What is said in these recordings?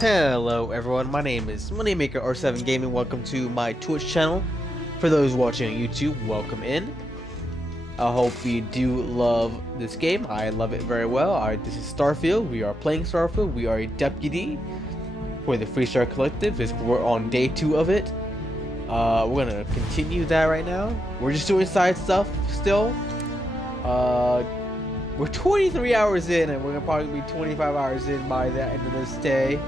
Hello everyone, my name is Moneymaker R7 Gaming. Welcome to my Twitch channel. For those watching on YouTube, welcome in. I hope you do love this game. I love it very well. This is Starfield. We are playing Starfield. We are a deputy for the FreeStar Collective. We're on day 2 of it. We're gonna continue that right now. We're just doing side stuff still. We're 23 hours in, and we're gonna probably be 25 hours in by the end of this day.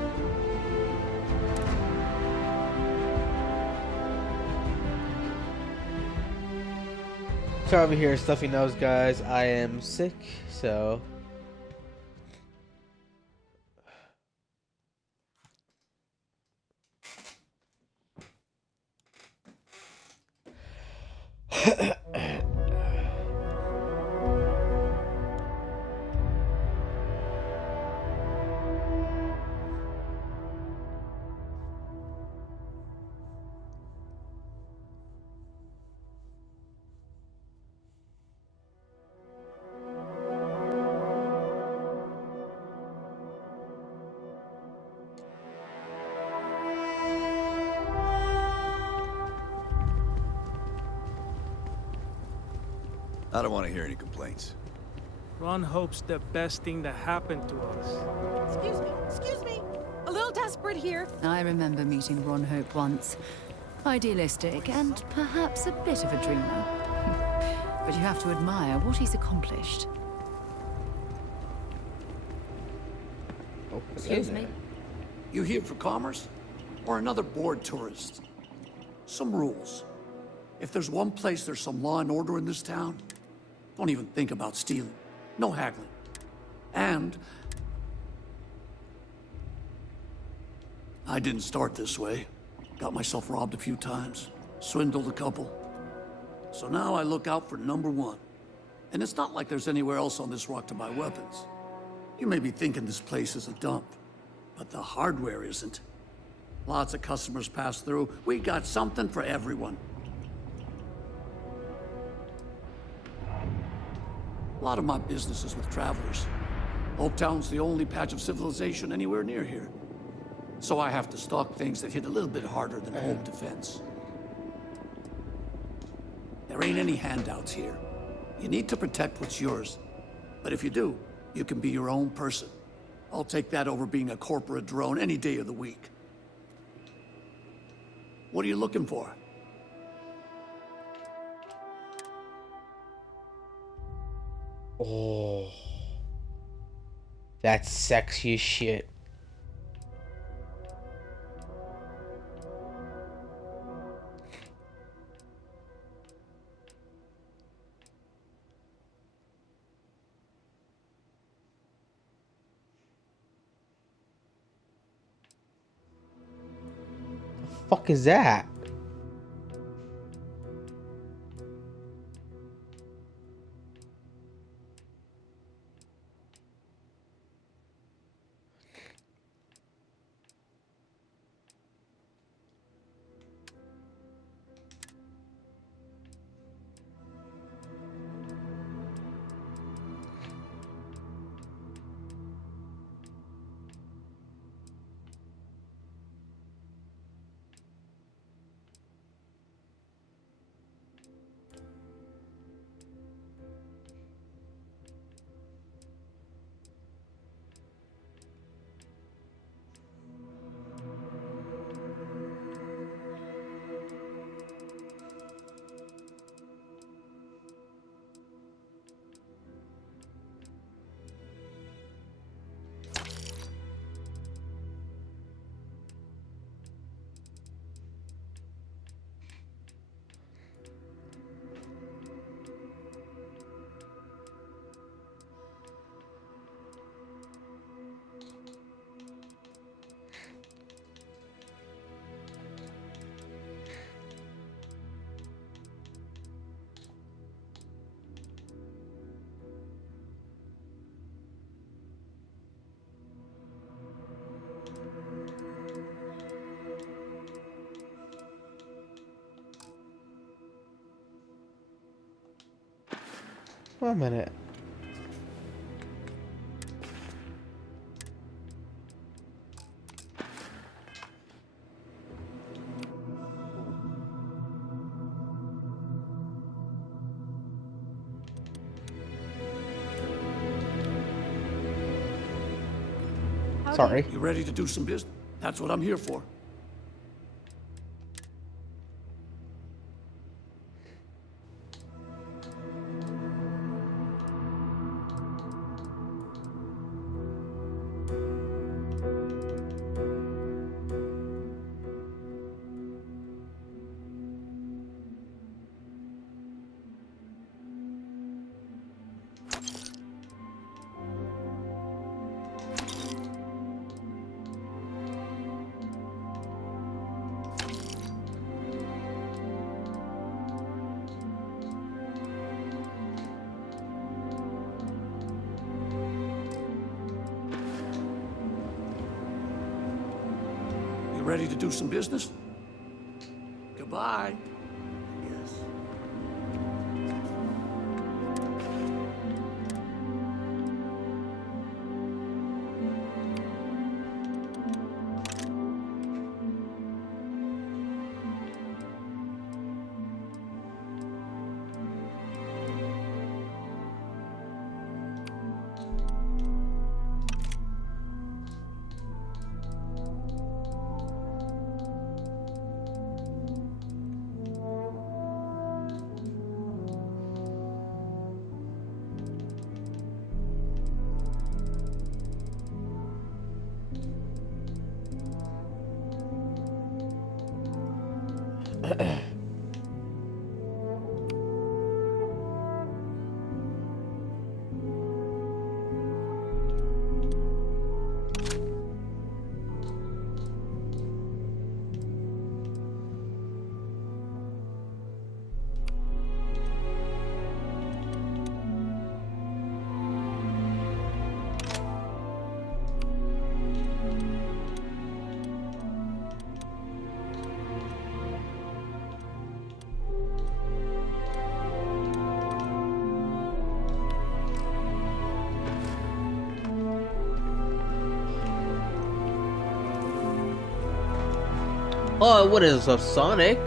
Sorry over here, stuffy nose, guys. I am sick, so. I don't want to hear any complaints. Ron hopes the best thing that happened to us. Excuse me. A little desperate here. I remember meeting Ron Hope once. Idealistic and perhaps a bit of a dreamer. But you have to admire what he's accomplished. Excuse me? You here for commerce? Or another bored tourist? Some rules. If there's one place there's some law and order in this town, don't even think about stealing. No haggling. And I didn't start this way. Got myself robbed a few times, swindled a couple. So now I look out for number one. And it's not like there's anywhere else on this rock to buy weapons. You may be thinking this place is a dump, but the hardware isn't. Lots of customers pass through. We got something for everyone. A lot of my business is with travelers. Hope Town's the only patch of civilization anywhere near here. So I have to stock things that hit a little bit harder than home defense. There ain't any handouts here. You need to protect what's yours. But if you do, you can be your own person. I'll take that over being a corporate drone any day of the week. What are you looking for? Oh, that's sexy as shit. The fuck is that? One minute. Sorry. You ready to do some business? That's what I'm here for. You ready to do some business? Goodbye. Yes. Oh, what is up, Sonic?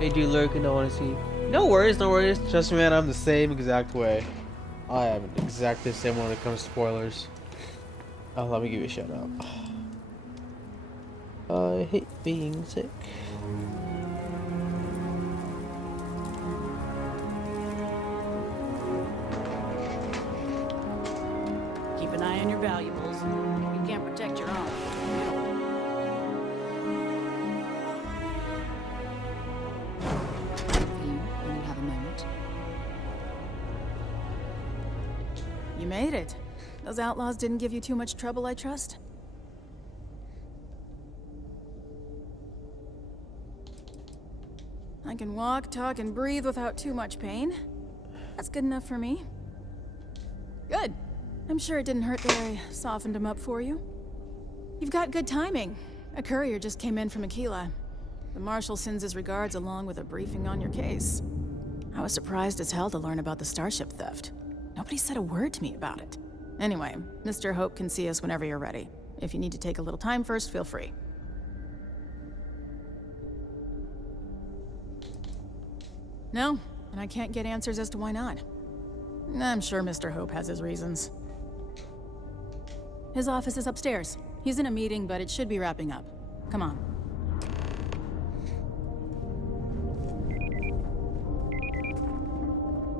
Hey, do you lurk and don't want to see? No worries, no worries. Trust me, man, I'm the same exact way. I am exactly the same when it comes to spoilers. Oh, let me give you a shout out. I hate being sick. Keep an eye on your valuables. You can't protect your own. When you have a moment. You made it. Those outlaws didn't give you too much trouble, I trust? I can walk, talk, and breathe without too much pain. That's good enough for me. Good. I'm sure it didn't hurt that I softened him up for you. You've got good timing. A courier just came in from Aquila. The Marshal sends his regards along with a briefing on your case. I was surprised as hell to learn about the starship theft. Nobody said a word to me about it. Anyway, Mr. Hope can see us whenever you're ready. If you need to take a little time first, feel free. No, and I can't get answers as to why not. I'm sure Mr. Hope has his reasons. His office is upstairs. He's in a meeting, but it should be wrapping up. Come on.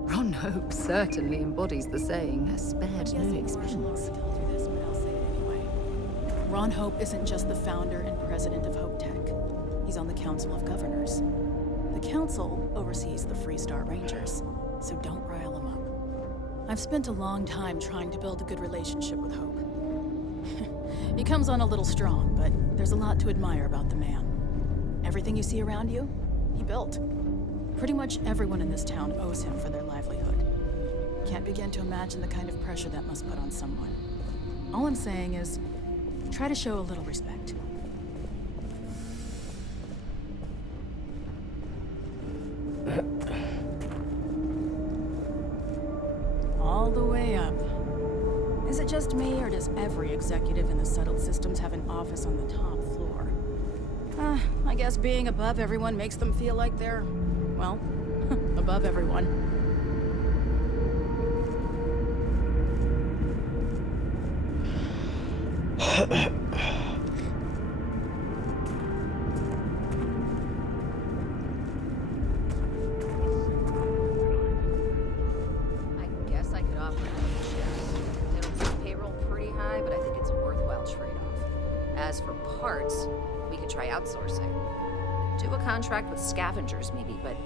Ron Hope certainly embodies the saying, spared no expense. Ron Hope isn't just the founder and president of Hope Tech. He's on the Council of Governors. The Council oversees the FreeStar Rangers, so don't rile him up. I've spent a long time trying to build a good relationship with Hope. He comes on a little strong, but there's a lot to admire about the man. Everything you see around you, he built. Pretty much everyone in this town owes him for their livelihood. Can't begin to imagine the kind of pressure that must put on someone. All I'm saying is, try to show a little respect. All the way up. Is it just me, or does every executive in the settled systems have an office on the top floor? I guess being above everyone makes them feel like they're, well, above everyone. I guess I could offer you shares. It'll keep payroll pretty high, but I think it's a worthwhile trade-off. As for parts, we could try outsourcing. Do a contract with scavengers, maybe, but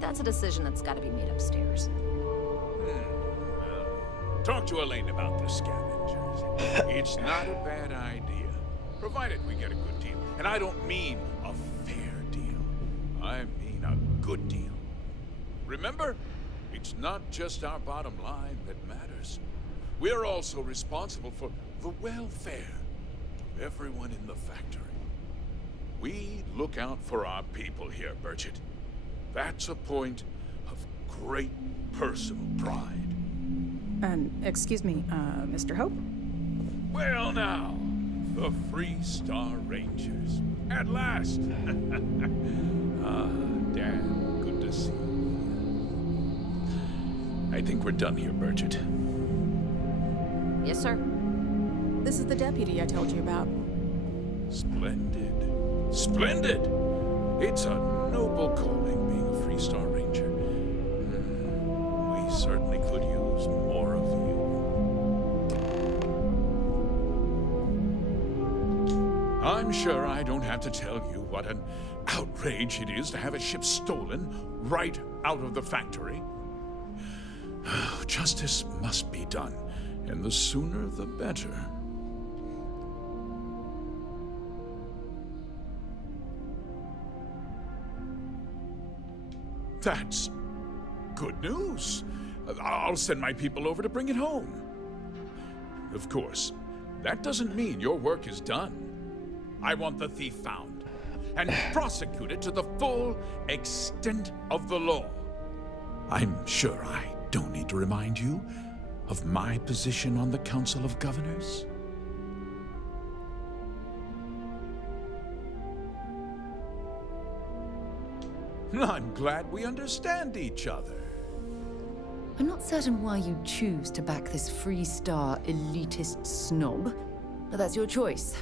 that's a decision that's got to be made upstairs. Talk to Elaine about the scavengers. It's not a bad idea, provided we get a good deal. And I don't mean a fair deal. I mean a good deal. Remember, it's not just our bottom line that matters. We're also responsible for the welfare of everyone in the factory. We look out for our people here, Bridget. That's a point of great personal pride. Excuse me, Mr. Hope? Well now, the FreeStar Rangers. At last! Ah, Dan, good to see you. I think we're done here, Bridget. Yes, sir. This is the deputy I told you about. Splendid. Splendid! It's a noble calling being a FreeStar Ranger. We certainly could use more of you. I'm sure I don't have to tell you what an outrage it is to have a ship stolen right out of the factory. Justice must be done, and the sooner the better. That's good news. I'll send my people over to bring it home. Of course, that doesn't mean your work is done. I want the thief found and prosecuted to the full extent of the law. I'm sure I don't need to remind you of my position on the Council of Governors. I'm glad we understand each other. I'm not certain why you choose to back this FreeStar elitist snob, but that's your choice.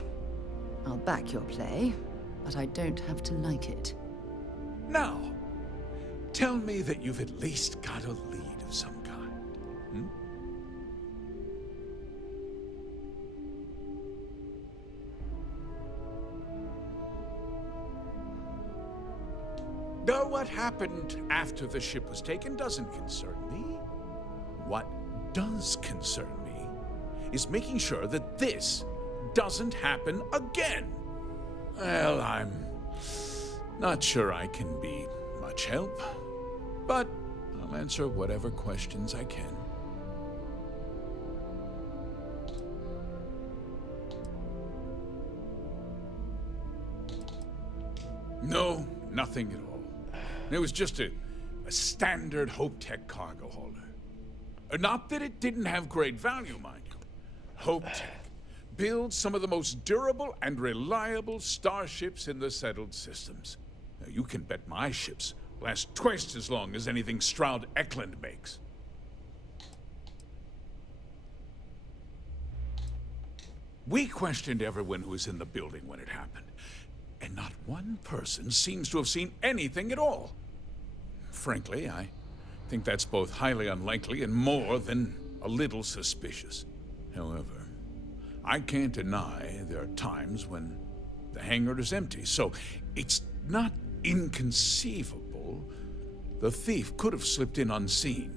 I'll back your play, but I don't have to like it. Now, tell me that you've at least got a lead of some kind. Hmm? Though what happened after the ship was taken doesn't concern me. What does concern me is making sure that this doesn't happen again. Well, I'm not sure I can be much help, but I'll answer whatever questions I can. No, nothing at all. It was just a standard Hope Tech cargo holder. Not that it didn't have great value, mind you. Hope Tech builds some of the most durable and reliable starships in the settled systems. Now, you can bet my ships last twice as long as anything Stroud Eklund makes. We questioned everyone who was in the building when it happened, and not one person seems to have seen anything at all. Frankly, I think that's both highly unlikely and more than a little suspicious. However, I can't deny there are times when the hangar is empty, so it's not inconceivable the thief could have slipped in unseen.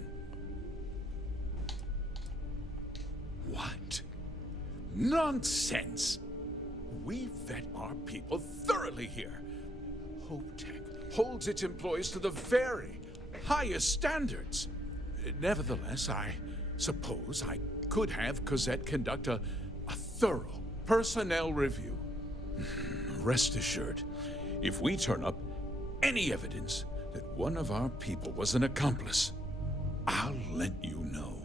What? Nonsense! We vet our people thoroughly here. Hope Tech holds its employees to the very highest standards. Nevertheless, I suppose I could have Cosette conduct a thorough personnel review. Rest assured, if we turn up any evidence that one of our people was an accomplice, I'll let you know.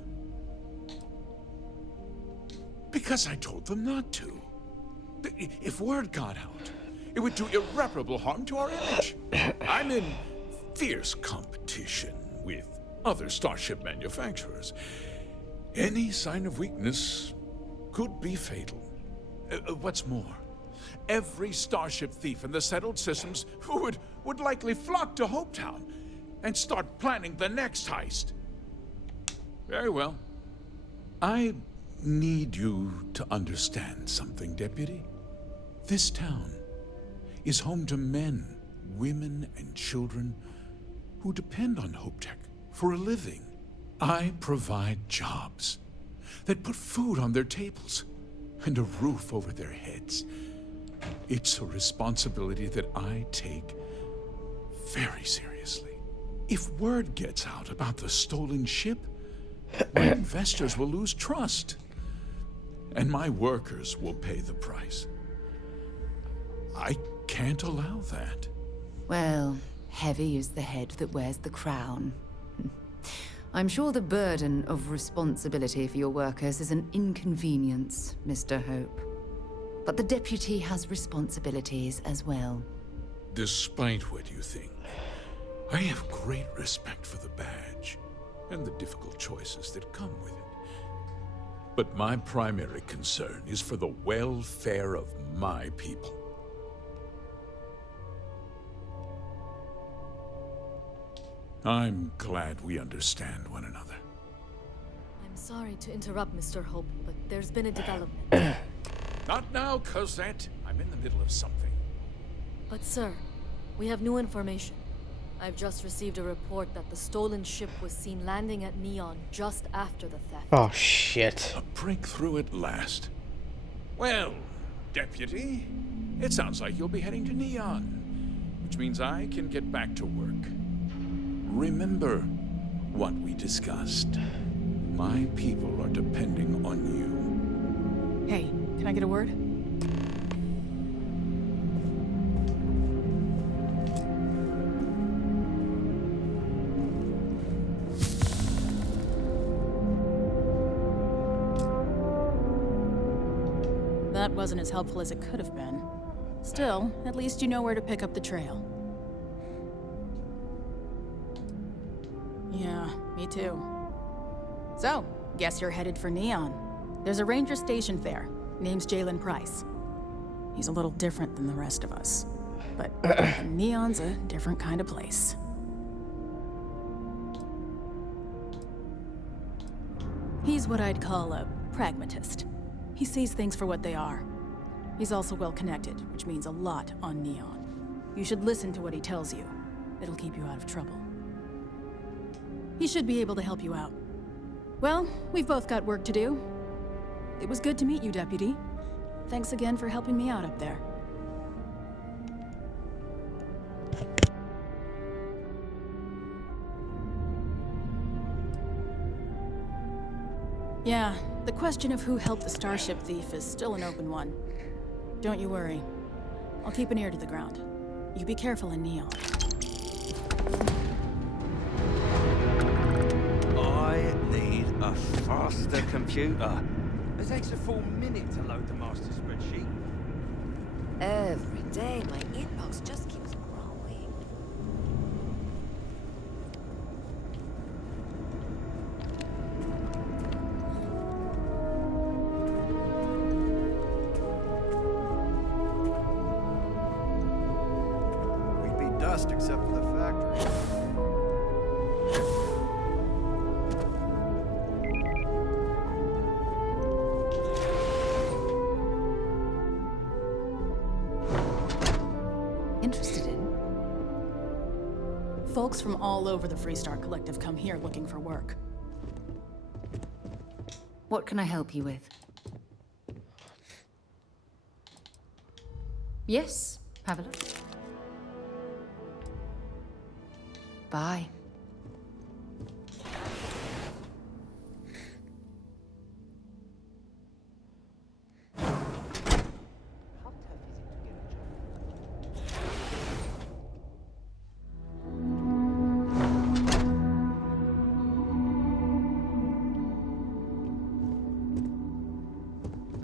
Because I told them not to. If word got out, it would do irreparable harm to our image. I'm in fierce competition with other starship manufacturers. Any sign of weakness could be fatal. What's more, every starship thief in the settled systems would likely flock to Hopetown and start planning the next heist. Very well. I need you to understand something, Deputy. This town is home to men, women, and children who depend on Hopetech for a living. I provide jobs that put food on their tables and a roof over their heads. It's a responsibility that I take very seriously. If word gets out about the stolen ship, my investors will lose trust, and my workers will pay the price. I can't allow that. Well, heavy is the head that wears the crown. I'm sure the burden of responsibility for your workers is an inconvenience, Mr. Hope. But the deputy has responsibilities as well. Despite what you think, I have great respect for the badge and the difficult choices that come with it. But my primary concern is for the welfare of my people. I'm glad we understand one another. I'm sorry to interrupt, Mr. Hope, but there's been a development. Not now, Cosette. I'm in the middle of something. But sir, we have new information. I've just received a report that the stolen ship was seen landing at Neon just after the theft. Oh, shit. A breakthrough at last. Well, Deputy, it sounds like you'll be heading to Neon, which means I can get back to work. Remember what we discussed. My people are depending on you. Hey, can I get a word? That wasn't as helpful as it could have been. Still, at least you know where to pick up the trail. Yeah, me too. So, guess you're headed for Neon. There's a ranger stationed there. Name's Jalen Price. He's a little different than the rest of us. But Neon's a different kind of place. He's what I'd call a pragmatist. He sees things for what they are. He's also well connected, which means a lot on Neon. You should listen to what he tells you. It'll keep you out of trouble. He should be able to help you out. Well, we've both got work to do. It was good to meet you, Deputy. Thanks again for helping me out up there. Yeah, the question of who helped the Starship thief is still an open one. Don't you worry. I'll keep an ear to the ground. You be careful in Neon. I need a faster computer. It takes a full minute to load the master spreadsheet. Every day, my inbox just keeps growing. We'd be dust except for the factory. Interested in? Folks from all over the FreeStar Collective come here looking for work. What can I help you with? Yes, have a look. Bye.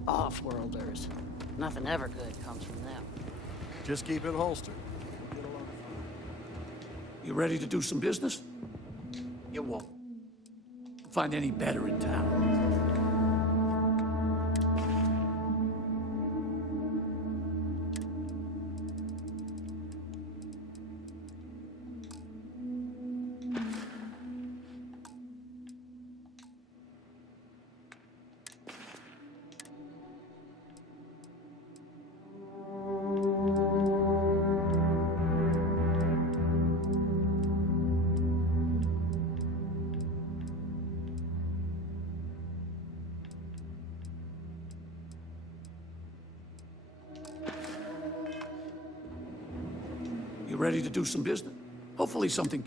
Off-worlders. Nothing ever good comes from them. Just keep it holstered. You ready to do some business? You won't find any better in town. You ready to do some business? Hopefully something...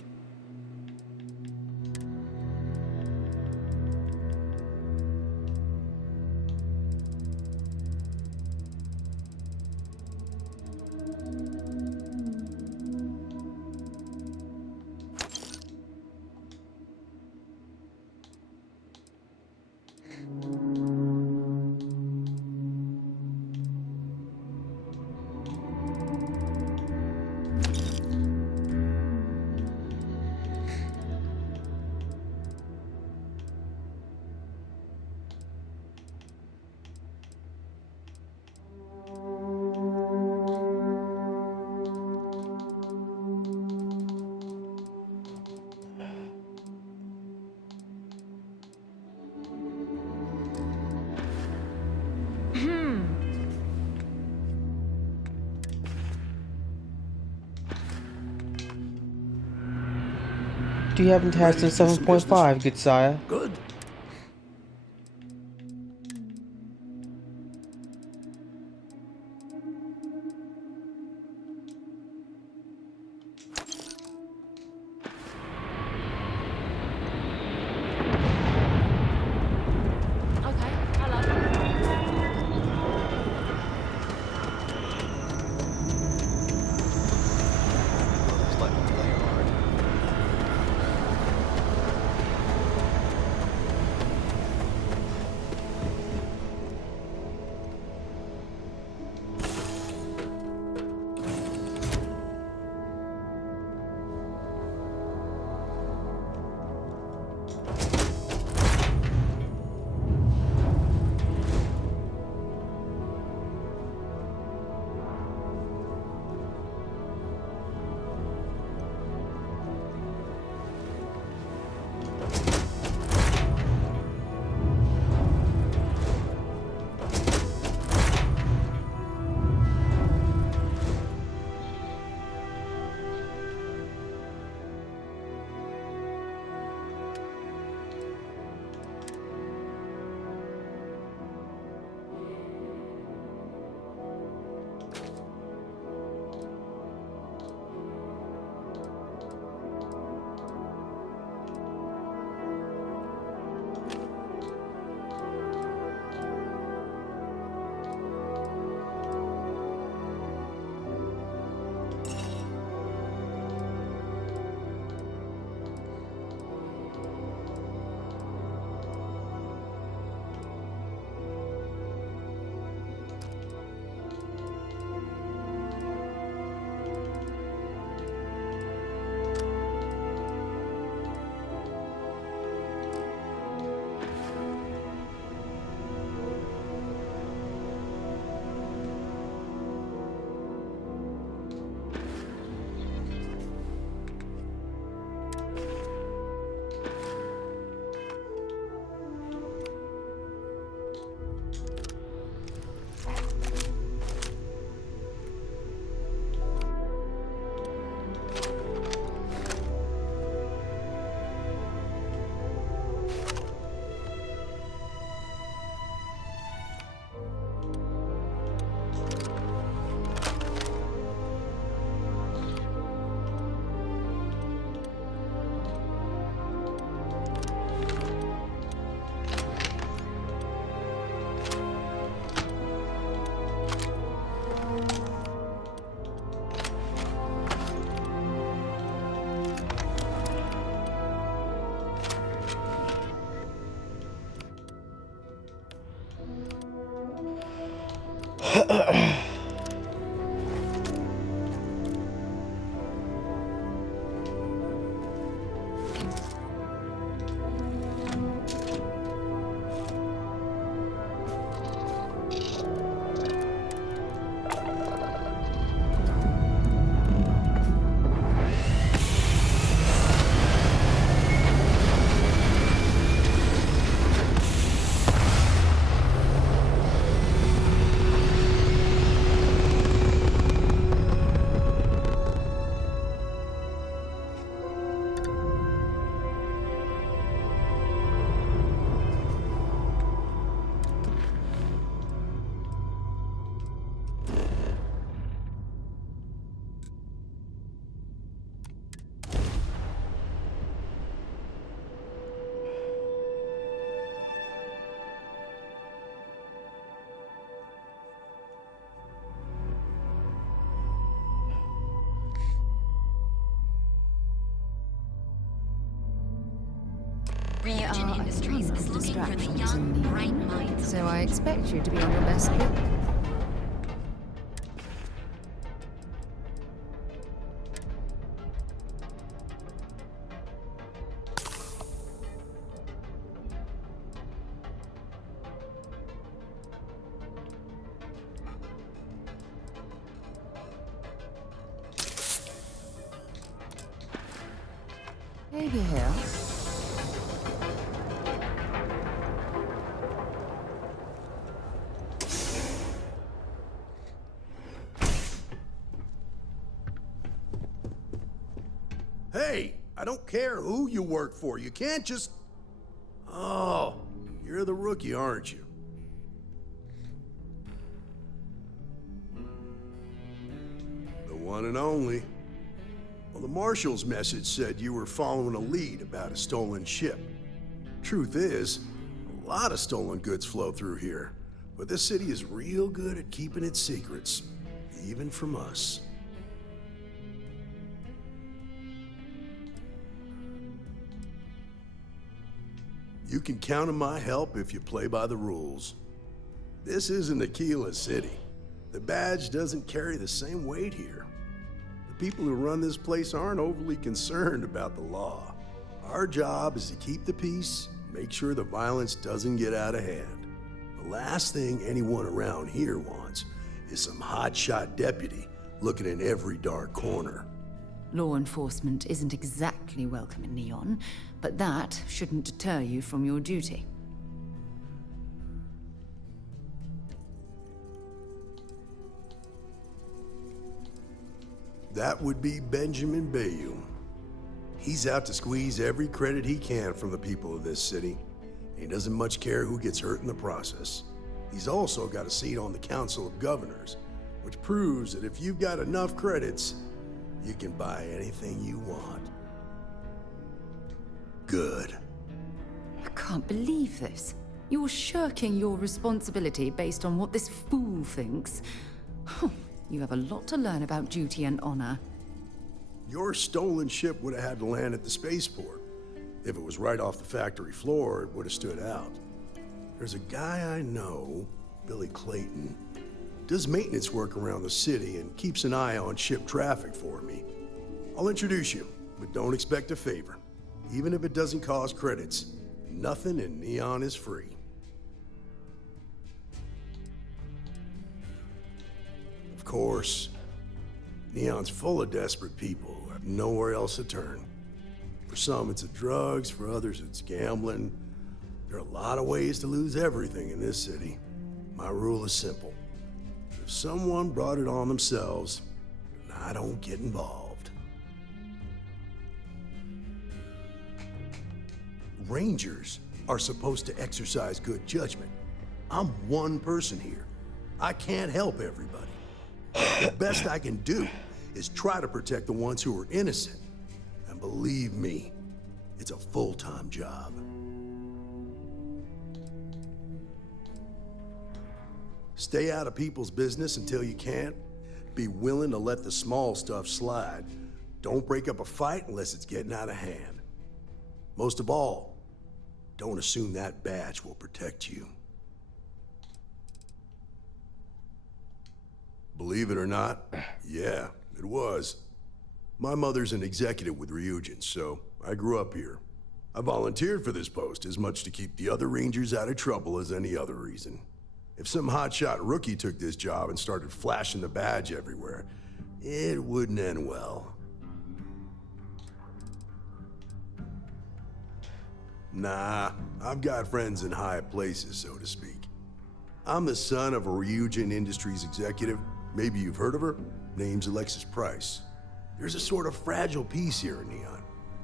Do you happen to have some 7.5, good sire? Good. Okay, hello. Looks like we play hard. Industries is distractions in Neon, so I expect you to be on your best game. Maybe here. Hey, I don't care who you work for. You can't just... Oh, you're the rookie, aren't you? The one and only. Well, the marshal's message said you were following a lead about a stolen ship. Truth is, a lot of stolen goods flow through here, but this city is real good at keeping its secrets, even from us. You can count on my help if you play by the rules. This isn't Aquila City. The badge doesn't carry the same weight here. The people who run this place aren't overly concerned about the law. Our job is to keep the peace, make sure the violence doesn't get out of hand. The last thing anyone around here wants is some hotshot deputy looking in every dark corner. Law enforcement isn't exactly welcome in Neon, but that shouldn't deter you from your duty. That would be Benjamin Bayou. He's out to squeeze every credit he can from the people of this city. He doesn't much care who gets hurt in the process. He's also got a seat on the Council of Governors, which proves that if you've got enough credits, you can buy anything you want. Good. I can't believe this. You're shirking your responsibility based on what this fool thinks. You have a lot to learn about duty and honor. Your stolen ship would have had to land at the spaceport. If it was right off the factory floor, it would have stood out. There's a guy I know, Billy Clayton, does maintenance work around the city and keeps an eye on ship traffic for me. I'll introduce you, but don't expect a favor. Even if it doesn't cost credits, nothing in Neon is free. Of course, Neon's full of desperate people who have nowhere else to turn. For some, it's the drugs. For others, it's gambling. There are a lot of ways to lose everything in this city. My rule is simple. If someone brought it on themselves, I don't get involved. Rangers are supposed to exercise good judgment. I'm one person here. I can't help everybody. The best I can do is try to protect the ones who are innocent. And believe me, it's a full-time job. Stay out of people's business until you can't. Be willing to let the small stuff slide. Don't break up a fight unless it's getting out of hand. Most of all, don't assume that badge will protect you. Believe it or not, yeah, it was. My mother's an executive with Ryujin, so I grew up here. I volunteered for this post as much to keep the other Rangers out of trouble as any other reason. If some hotshot rookie took this job and started flashing the badge everywhere, it wouldn't end well. Nah, I've got friends in high places, so to speak. I'm the son of a Ryujin Industries executive. Maybe you've heard of her? Name's Alexis Price. There's a sort of fragile peace here in Neon.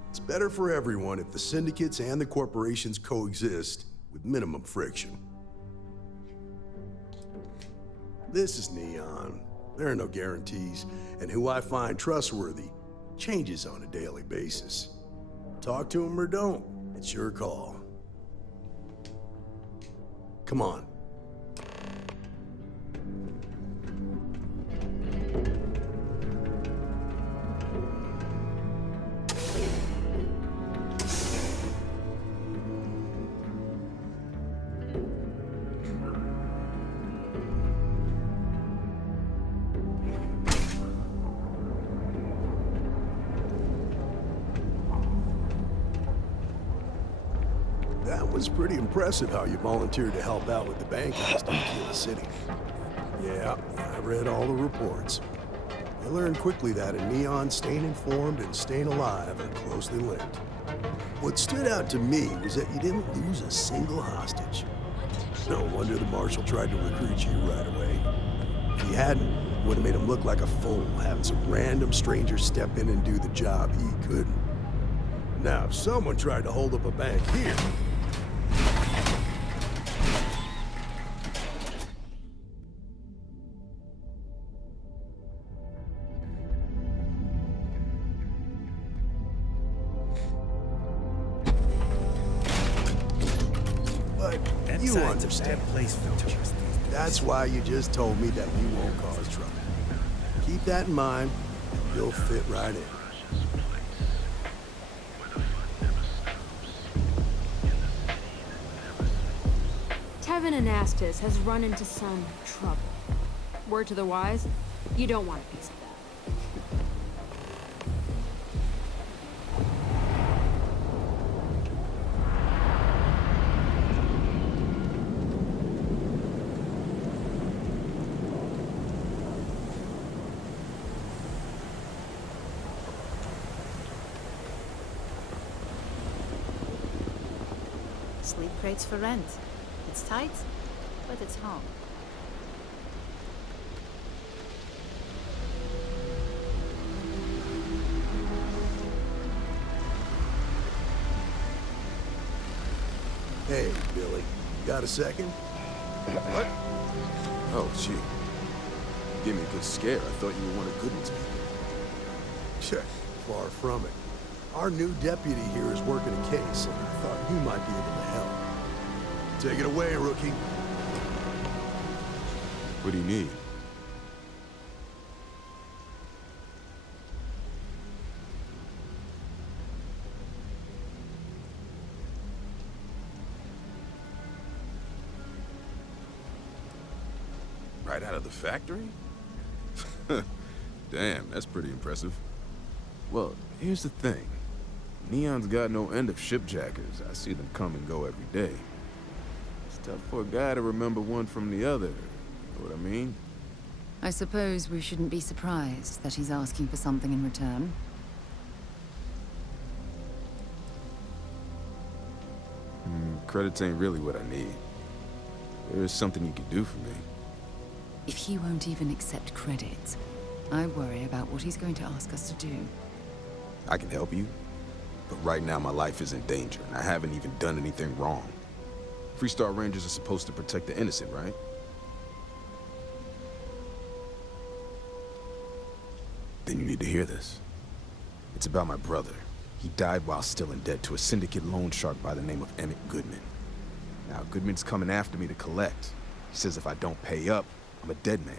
It's better for everyone if the syndicates and the corporations coexist with minimum friction. This is Neon. There are no guarantees, and who I find trustworthy changes on a daily basis. Talk to them or don't, it's your call. Come on. was pretty impressive how you volunteered to help out with the bank heist in Tequila City. Yeah, I read all the reports. I learned quickly that in Neon, staying informed and staying alive are closely linked. What stood out to me was that you didn't lose a single hostage. No wonder the marshal tried to recruit you right away. If he hadn't, it would have made him look like a fool, having some random stranger step in and do the job he couldn't. Now, if someone tried to hold up a bank here, you understand. That's why you just told me that you won't cause trouble. Keep that in mind, and you'll fit right in. Tevin Anastas has run into some trouble. Word to the wise, you don't want a piece of that. Sleep crates for rent. It's tight, but it's home. Hey, Billy. Got a second? What? Oh, gee. Give me a good scare. I thought you were one of Goodman's people. Sure, far from it. Our new deputy here is working a case, and I thought you might be able to help. Take it away, rookie. What do you need? Right out of the factory? Damn, that's pretty impressive. Well, here's the thing. Neon's got no end of shipjackers. I see them come and go every day. It's tough for a guy to remember one from the other. You know what I mean? I suppose we shouldn't be surprised that he's asking for something in return. Credits ain't really what I need. There is something you can do for me. If he won't even accept credit, I worry about what he's going to ask us to do. I can help you, but right now my life is in danger, and I haven't even done anything wrong. FreeStar Rangers are supposed to protect the innocent, right? Then you need to hear this. It's about my brother. He died while still in debt to a syndicate loan shark by the name of Emmett Goodman. Now, Goodman's coming after me to collect. He says if I don't pay up, I'm a dead man.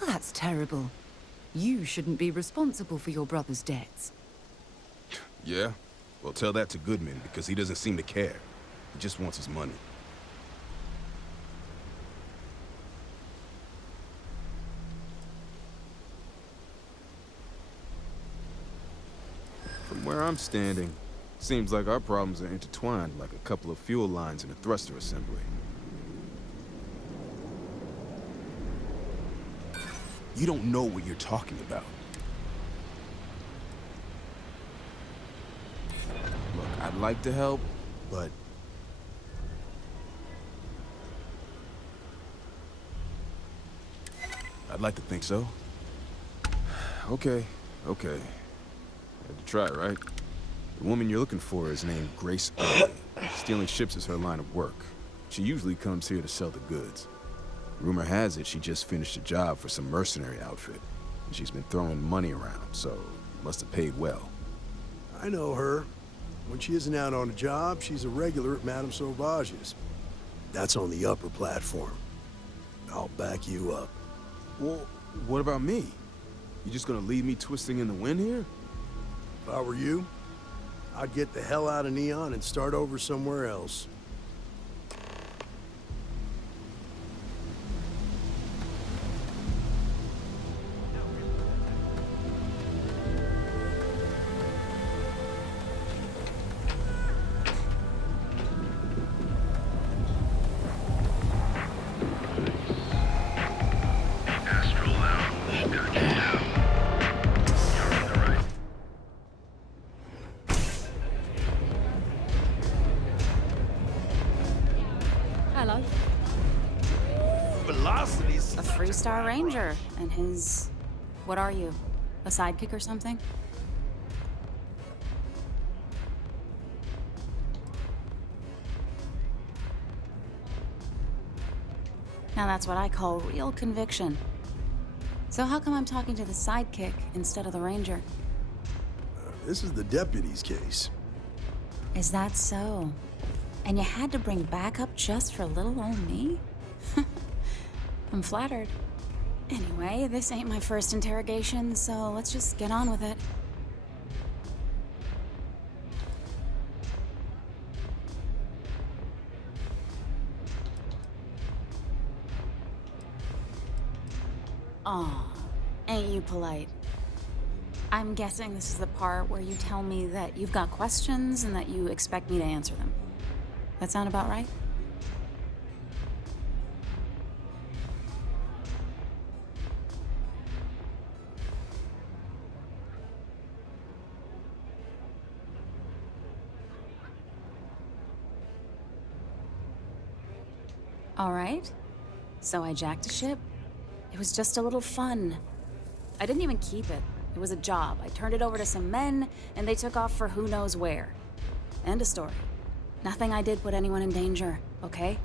Well, that's terrible. You shouldn't be responsible for your brother's debts. Yeah? Well, tell that to Goodman, because he doesn't seem to care. He just wants his money. From where I'm standing, seems like our problems are intertwined like a couple of fuel lines in a thruster assembly. You don't know what you're talking about. Look, I'd like to help, but... I'd like to think so. Okay. Had to try, right? The woman you're looking for is named Grace Early. Stealing ships is her line of work. She usually comes here to sell the goods. Rumor has it she just finished a job for some mercenary outfit. And she's been throwing money around, so must have paid well. I know her. When she isn't out on a job, she's a regular at Madame Sauvage's. That's on the upper platform. I'll back you up. Well, what about me? You just gonna leave me twisting in the wind here? If I were you, I'd get the hell out of Neon and start over somewhere else. velocity's... A FreeStar Ranger, and his... What are you? A sidekick or something? Now that's what I call real conviction. So how come I'm talking to the sidekick instead of the Ranger? This is the deputy's case. Is that so? And you had to bring backup just for little old me? I'm flattered. Anyway, this ain't my first interrogation, so let's just get on with it. Aw, ain't you polite? I'm guessing this is the part where you tell me that you've got questions and that you expect me to answer them. That sound about right? All right. So I jacked a ship. It was just a little fun. I didn't even keep it. It was a job. I turned it over to some men, and they took off for who knows where. End of story. Nothing I did put anyone in danger, okay?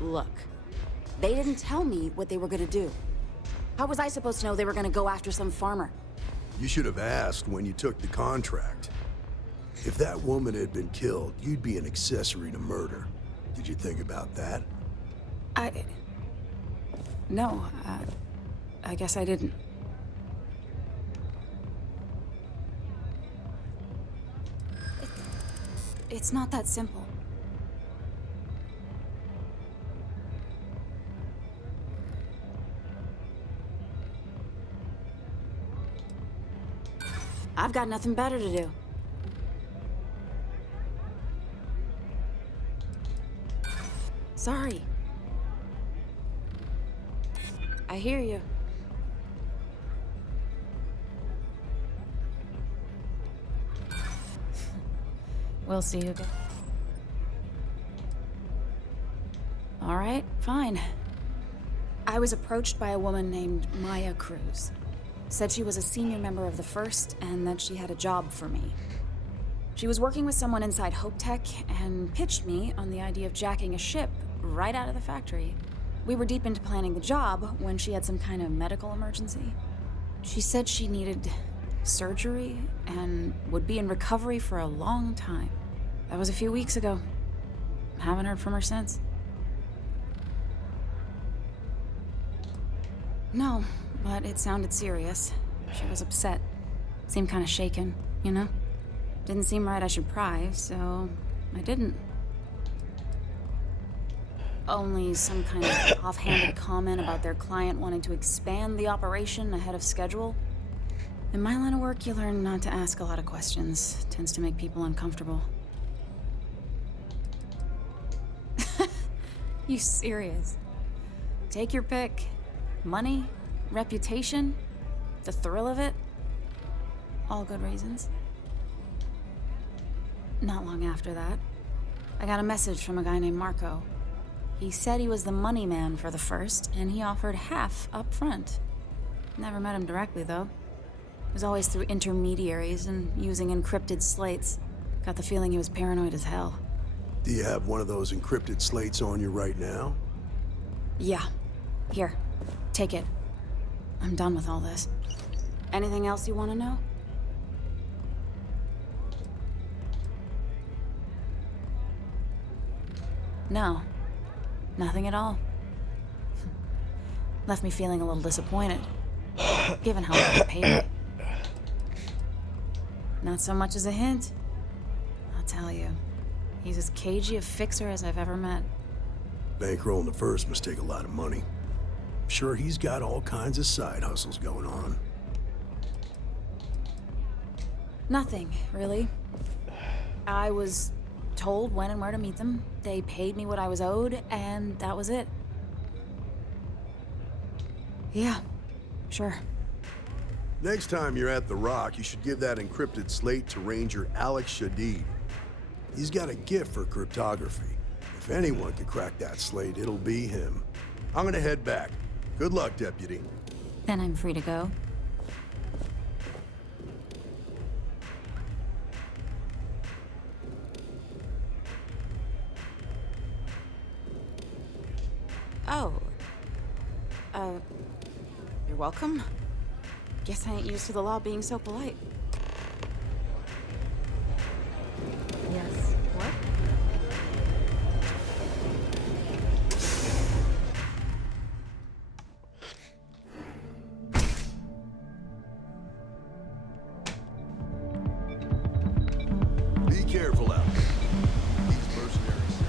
Look, they didn't tell me what they were gonna do. How was I supposed to know they were gonna go after some farmer? You should have asked when you took the contract. If that woman had been killed, you'd be an accessory to murder. Did you think about that? No, I guess I didn't. It's not that simple. I've got nothing better to do. Sorry. I hear you. We'll see you again. All right, fine. I was approached by a woman named Maya Cruz. Said she was a senior member of the First and that she had a job for me. She was working with someone inside Hope Tech and pitched me on the idea of jacking a ship right out of the factory. We were deep into planning the job when she had some kind of medical emergency. She said she needed surgery and would be in recovery for a long time. That was a few weeks ago. Haven't heard from her since. No, but it sounded serious. She was upset. Seemed kind of shaken, you know? Didn't seem right I should pry, so I didn't. Only some kind of offhanded comment about their client wanting to expand the operation ahead of schedule. In my line of work, you learn not to ask a lot of questions. Tends to make people uncomfortable. You serious? Take your pick. Money, reputation, the thrill of it. All good reasons. Not long after that, I got a message from a guy named Marco. He said he was the money man for the First, and he offered half up front. Never met him directly, though. It was always through intermediaries and using encrypted slates. Got the feeling he was paranoid as hell. Do you have one of those encrypted slates on you right now? Yeah. Here. Take it. I'm done with all this. Anything else you want to know? No. Nothing at all. Left me feeling a little disappointed, given how much they paid me. Not so much as a hint. I'll tell you, he's as cagey a fixer as I've ever met. Bankrolling the First must take a lot of money. I'm sure he's got all kinds of side hustles going on. Nothing, really. I was told when and where to meet them. They paid me what I was owed, and that was it. Yeah, sure. Next time you're at the Rock, you should give that encrypted slate to Ranger Alex Shadid. He's got a gift for cryptography. If anyone could crack that slate, it'll be him. I'm gonna head back. Good luck, Deputy. Then I'm free to go. Oh. You're welcome. Guess I ain't used to the law being so polite. Yes. What? Be careful out there. These mercenaries.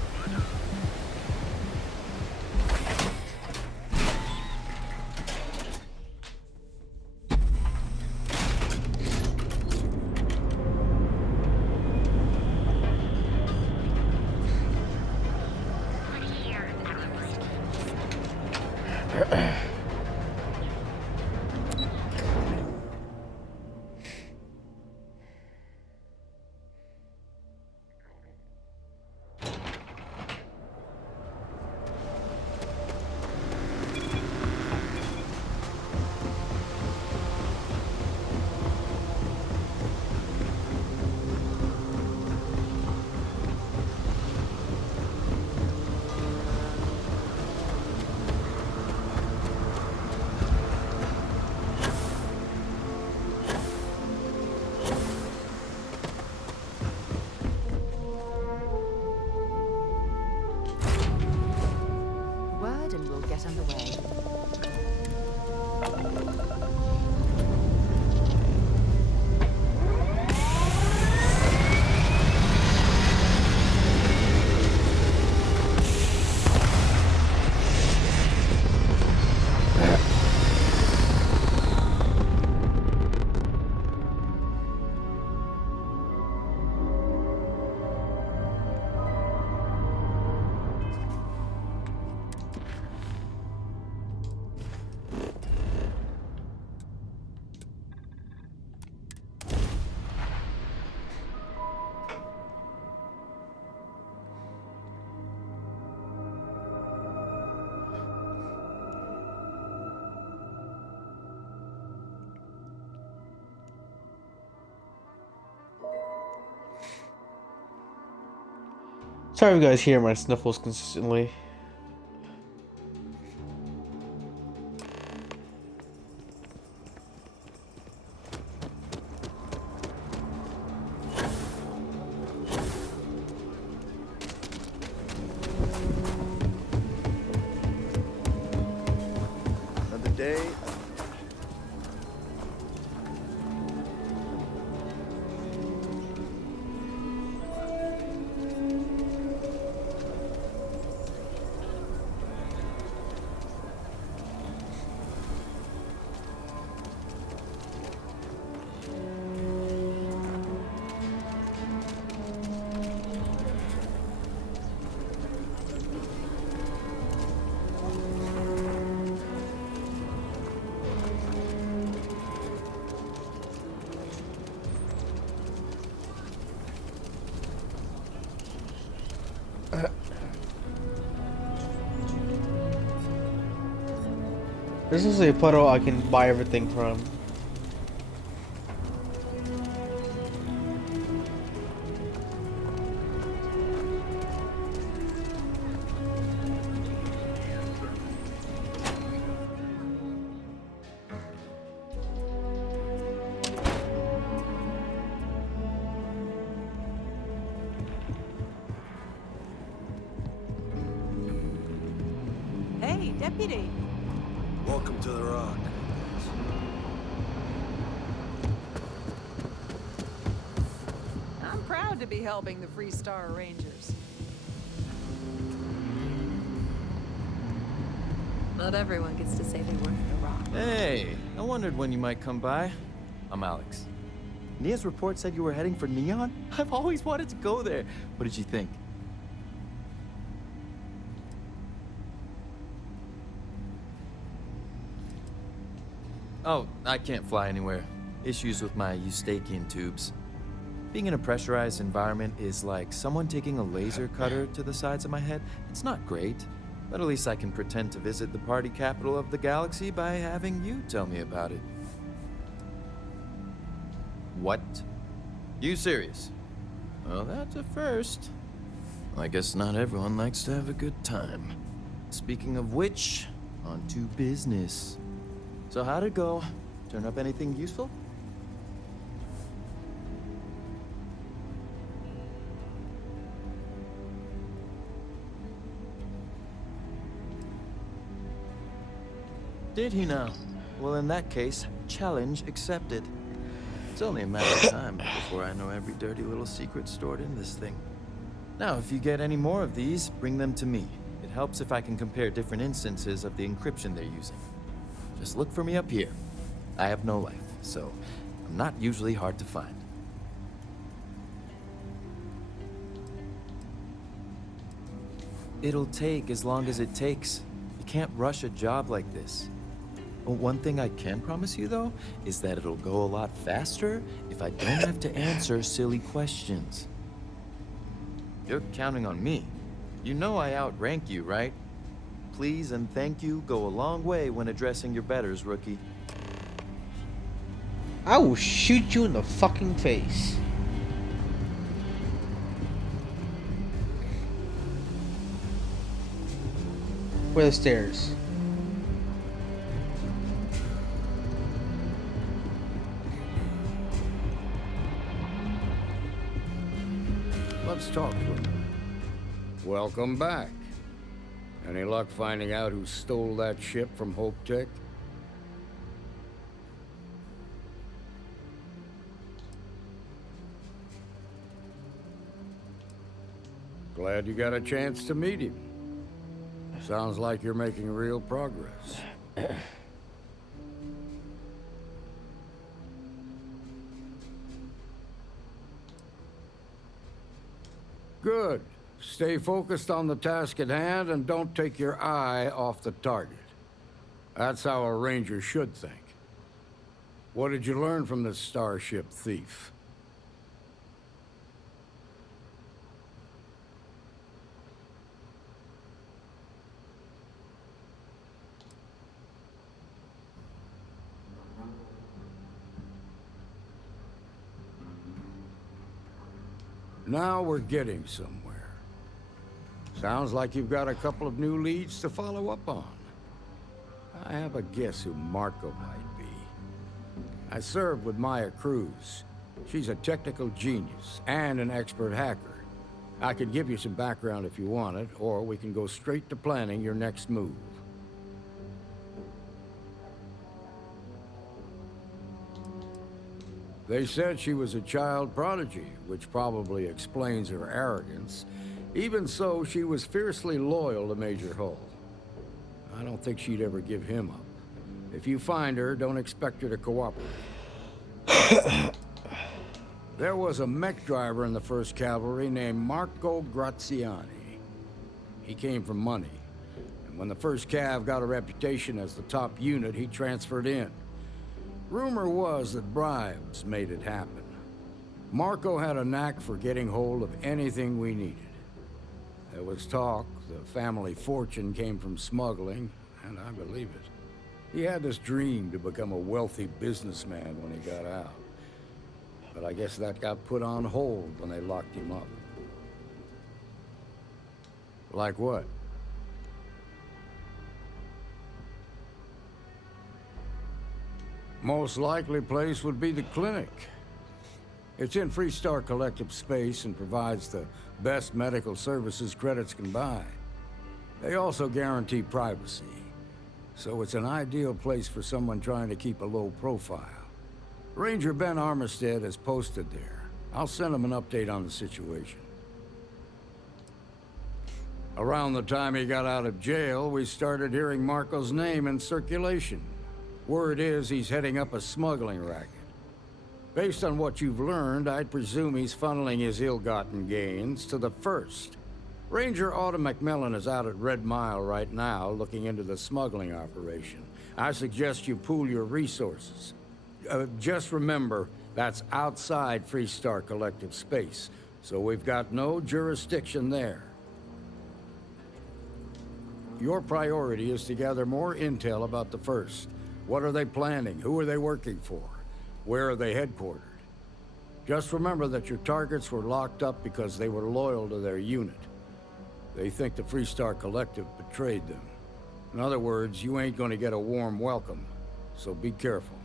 Word and we'll get underway. Sorry if you guys hear my sniffles consistently. Another day. This is a puddle I can buy everything from. Hey, Deputy. Welcome to the Rock. I'm proud to be helping the FreeStar Rangers. Not everyone gets to say they work for the Rock. Hey, I wondered when you might come by. I'm Alex. Nia's report said you were heading for Neon? I've always wanted to go there. What did you think? Oh, I can't fly anywhere. Issues with my Eustachian tubes. Being in a pressurized environment is like someone taking a laser cutter to the sides of my head. It's not great, but at least I can pretend to visit the party capital of the galaxy by having you tell me about it. What? You serious? Well, that's a first. I guess not everyone likes to have a good time. Speaking of which, on to business. So how'd it go? Turn up anything useful? Did he now? Well, in that case, challenge accepted. It's only a matter of time before I know every dirty little secret stored in this thing. Now, if you get any more of these, bring them to me. It helps if I can compare different instances of the encryption they're using. Just look for me up here. I have no life, so I'm not usually hard to find. It'll take as long as it takes. You can't rush a job like this. One thing I can promise you, though, is that it'll go a lot faster if I don't have to answer silly questions. You're counting on me. You know I outrank you, right? Please and thank you go a long way when addressing your betters, rookie. I will shoot you in the fucking face. Where are the stairs? Let's talk for a minute. Welcome back. Any luck finding out who stole that ship from Hope Tech? Glad you got a chance to meet him. Sounds like you're making real progress. Good. Stay focused on the task at hand and don't take your eye off the target. That's how a ranger should think. What did you learn from this starship thief? Now we're getting somewhere. Sounds like you've got a couple of new leads to follow up on. I have a guess who Marco might be. I served with Maya Cruz. She's a technical genius and an expert hacker. I could give you some background if you want it, or we can go straight to planning your next move. They said she was a child prodigy, which probably explains her arrogance. Even so, she was fiercely loyal to Major Hull. I don't think she'd ever give him up. If you find her, don't expect her to cooperate. There was a mech driver in the 1st Cavalry named Marco Graziani. He came from money, and when the 1st Cav got a reputation as the top unit, he transferred in. Rumor was that bribes made it happen. Marco had a knack for getting hold of anything we needed. There was talk the family fortune came from smuggling, and I believe it. He had this dream to become a wealthy businessman when he got out. But I guess that got put on hold when they locked him up. Like what? Most likely place would be the clinic. It's in FreeStar collective space and provides the best medical services credits can buy. They also guarantee privacy, so it's an ideal place for someone trying to keep a low profile. Ranger Ben Armistead is posted there. I'll send him an update on the situation. Around the time he got out of jail, we started hearing Marco's name in circulation. Word is he's heading up a smuggling racket. Based on what you've learned, I'd presume he's funneling his ill-gotten gains to the 1st. Ranger Autumn McMillan is out at Red Mile right now looking into the smuggling operation. I suggest you pool your resources. Just remember, that's outside FreeStar Collective space, so we've got no jurisdiction there. Your priority is to gather more intel about the First. What are they planning? Who are they working for? Where are they headquartered? Just remember that your targets were locked up because they were loyal to their unit. They think the FreeStar Collective betrayed them. In other words, you ain't gonna get a warm welcome, so be careful.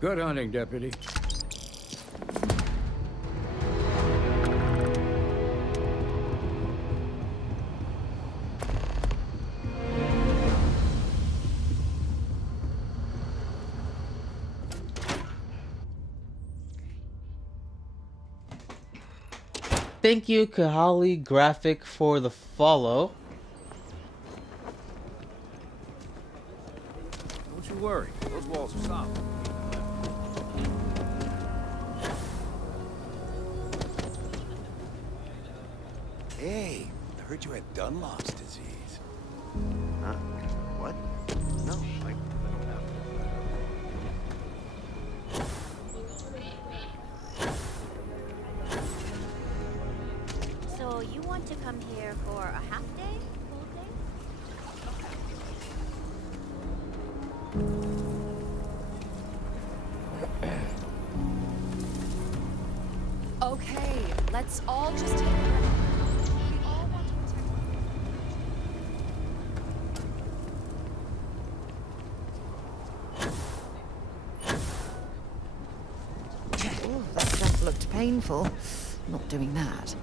Good hunting, Deputy. Thank you, Kahali Graphic, for the follow. Don't you worry, those walls are solid. Hey, I heard you had Dunlop's disease. Huh? What? No, I don't have it. So you want to come here for a half day? Full day? Okay, let's all just take a breath. We all want to protect. Oh, that jump looked painful. Not doing that.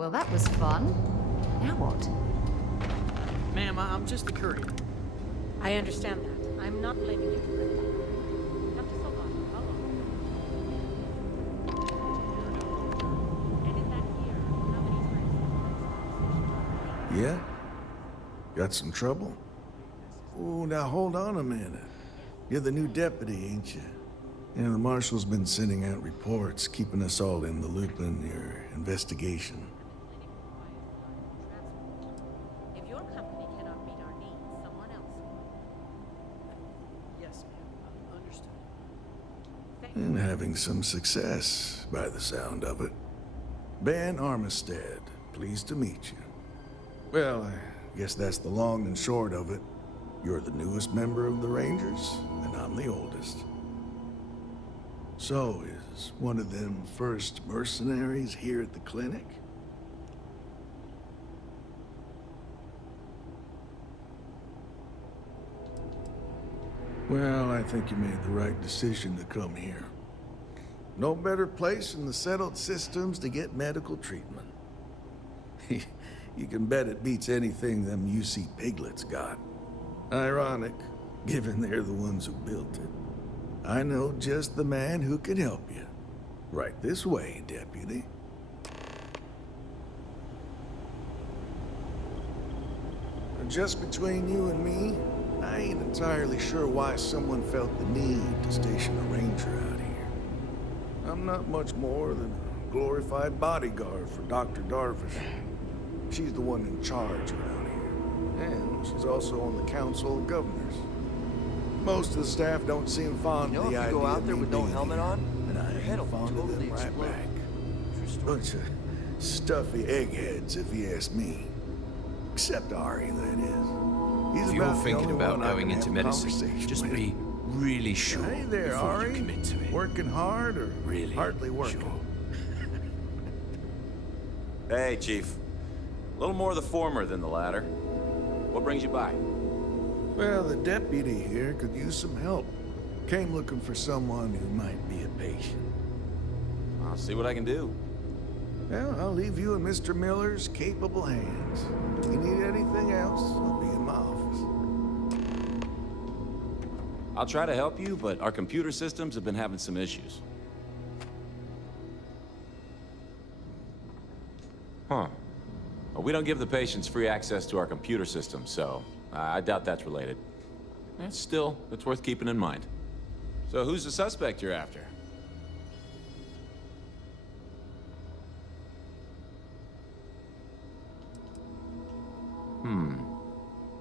Well, that was fun. Now what? Ma'am, I'm just a courier. I understand that. I'm not blaming you for it. Dr. Salvato, how long? And in that year, how many times Yeah? Got some trouble? Oh, now hold on a minute. You're the new deputy, ain't you? Yeah, the marshal's been sending out reports, keeping us all in the loop in your investigation. If your company cannot meet our needs, someone else will. Yes, ma'am. Understood. And having some success, by the sound of it. Ben Armistead, pleased to meet you. Well, I guess that's the long and short of it. You're the newest member of the Rangers, and I'm the oldest. So, is one of them first mercenaries here at the clinic? Well, I think you made the right decision to come here. No better place in the settled systems to get medical treatment. You can bet it beats anything them UC piglets got. Ironic, given they're the ones who built it. I know just the man who can help you. Right this way, Deputy. Just between you and me, I ain't entirely sure why someone felt the need to station a ranger out here. I'm not much more than a glorified bodyguard for Dr. Darvish. She's the one in charge around here. And she's also on the Council of Governors. Most of the staff don't seem fond of the idea. If you go out there with no helmet on, and I ain't fond of them right back. Bunch of stuffy eggheads, if you ask me. Except Ari, that is. He's If you're about the thinking only about one I going can into have a medicine, conversation just with. be really sure Hey there, before Ari. you commit to it. Working hard or Really hardly working? sure. Hey, Chief. A little more the former than the latter. What brings you by? Well, the deputy here could use some help. Came looking for someone who might be a patient. I'll see what I can do. Well, I'll leave you in Mr. Miller's capable hands. If you need anything else, I'll be in my office. I'll try to help you, but our computer systems have been having some issues. Huh. Well, we don't give the patients free access to our computer system, so I doubt that's related. Still, it's worth keeping in mind. So who's the suspect you're after?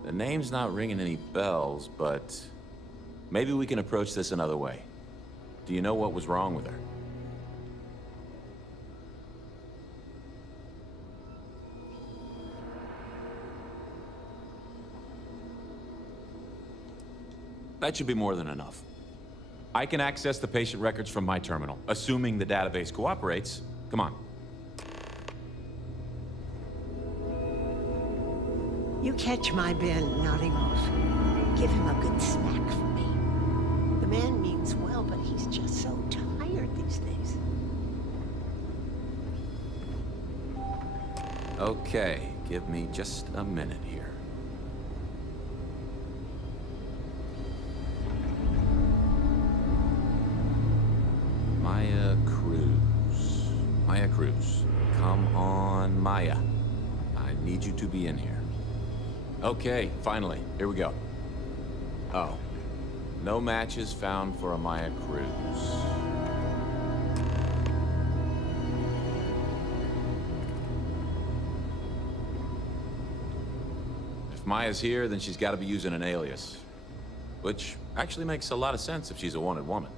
The name's not ringing any bells, but maybe we can approach this another way. Do you know what was wrong with her? That should be more than enough. I can access the patient records from my terminal, assuming the database cooperates. Come on. You catch my Ben nodding off. Give him a good smack for me. The man means well, but he's just so tired these days. Okay, give me just a minute here. Maya Cruz. Maya Cruz. Come on, Maya. I need you to be in here. Okay, finally. Here we go. Oh. No matches found for a Maya Cruz. If Maya's here, then she's got to be using an alias. Which actually makes a lot of sense if she's a wanted woman.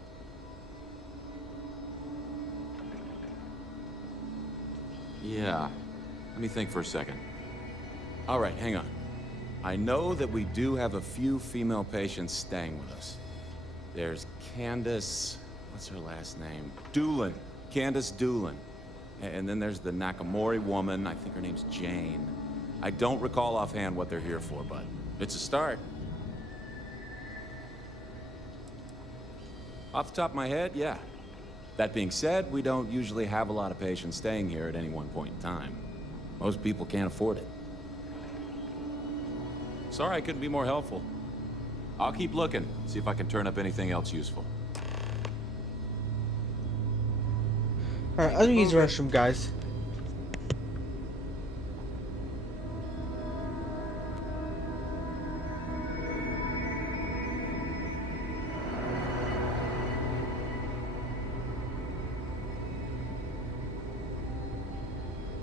Yeah. Let me think for a second. All right, hang on. I know that we do have a few female patients staying with us. There's Candace... what's her last name? Doolin. Candace Doolin. And then there's the Nakamori woman. I think her name's Jane. I don't recall offhand what they're here for, but it's a start. Off the top of my head, yeah. That being said, we don't usually have a lot of patients staying here at any one point in time. Most people can't afford it. Sorry I couldn't be more helpful. I'll keep looking, see if I can turn up anything else useful. Alright, I'll use the restroom, guys.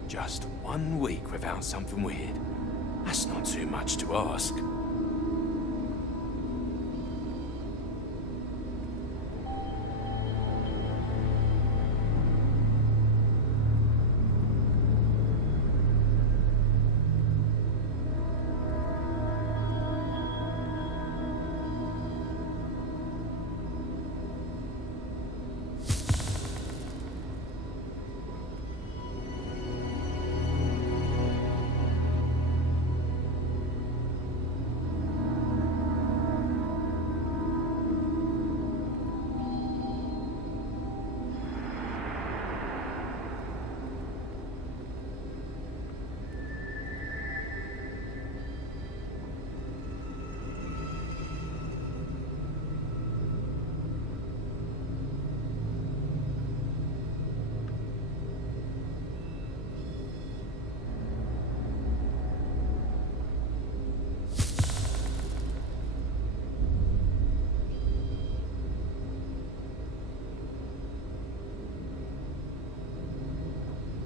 Just 1 week without something weird. That's not too much to ask.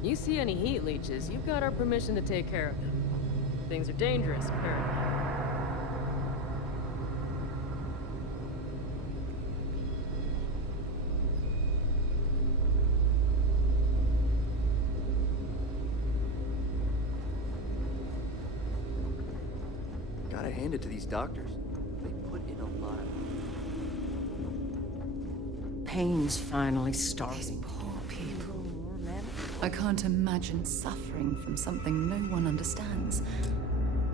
You see any heat leeches, you've got our permission to take care of them. Things are dangerous, apparently. Gotta hand it to these doctors. They put in a lot of... Pain's finally starting. Poor people. I can't imagine suffering from something no one understands.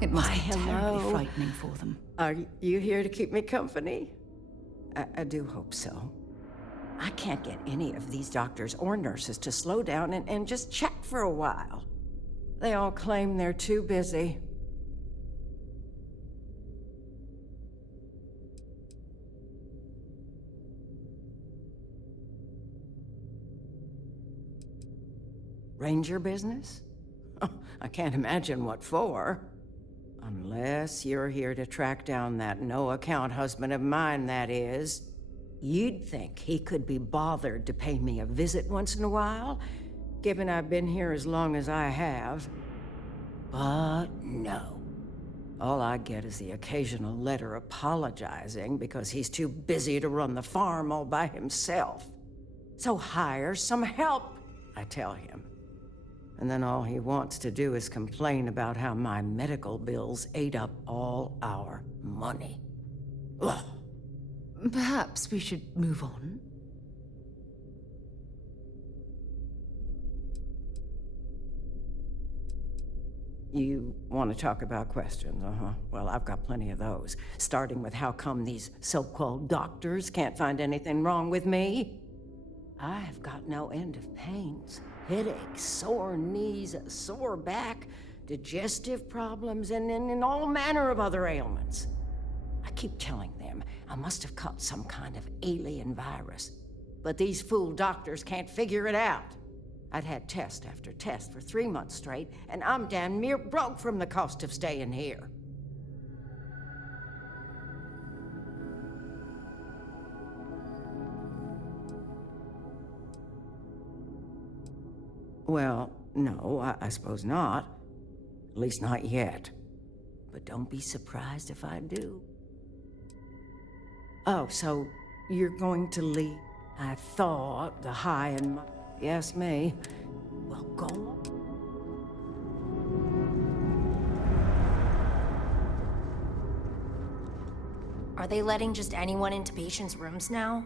It must be terribly frightening for them. Are you here to keep me company? I do hope so. I can't get any of these doctors or nurses to slow down and just check for a while. They all claim they're too busy. Ranger business? I can't imagine what for. Unless you're here to track down that no-account husband of mine, that is. You'd think he could be bothered to pay me a visit once in a while, given I've been here as long as I have. But no. All I get is the occasional letter apologizing because he's too busy to run the farm all by himself. So hire some help, I tell him. And then all he wants to do is complain about how my medical bills ate up all our money. Ugh. Perhaps we should move on. You want to talk about questions, Well, I've got plenty of those. Starting with how come these so-called doctors can't find anything wrong with me? I've got no end of pains. Headaches, sore knees, a sore back, digestive problems, and all manner of other ailments. I keep telling them I must have caught some kind of alien virus. But these fool doctors can't figure it out. I'd had test after test for 3 months straight, and I'm damn near broke from the cost of staying here. Well, no, I suppose not. At least not yet. But don't be surprised if I do. Oh, so you're going to leave? I thought the high and mighty... Yes, me. Well, go on. Are they letting just anyone into patients' rooms now?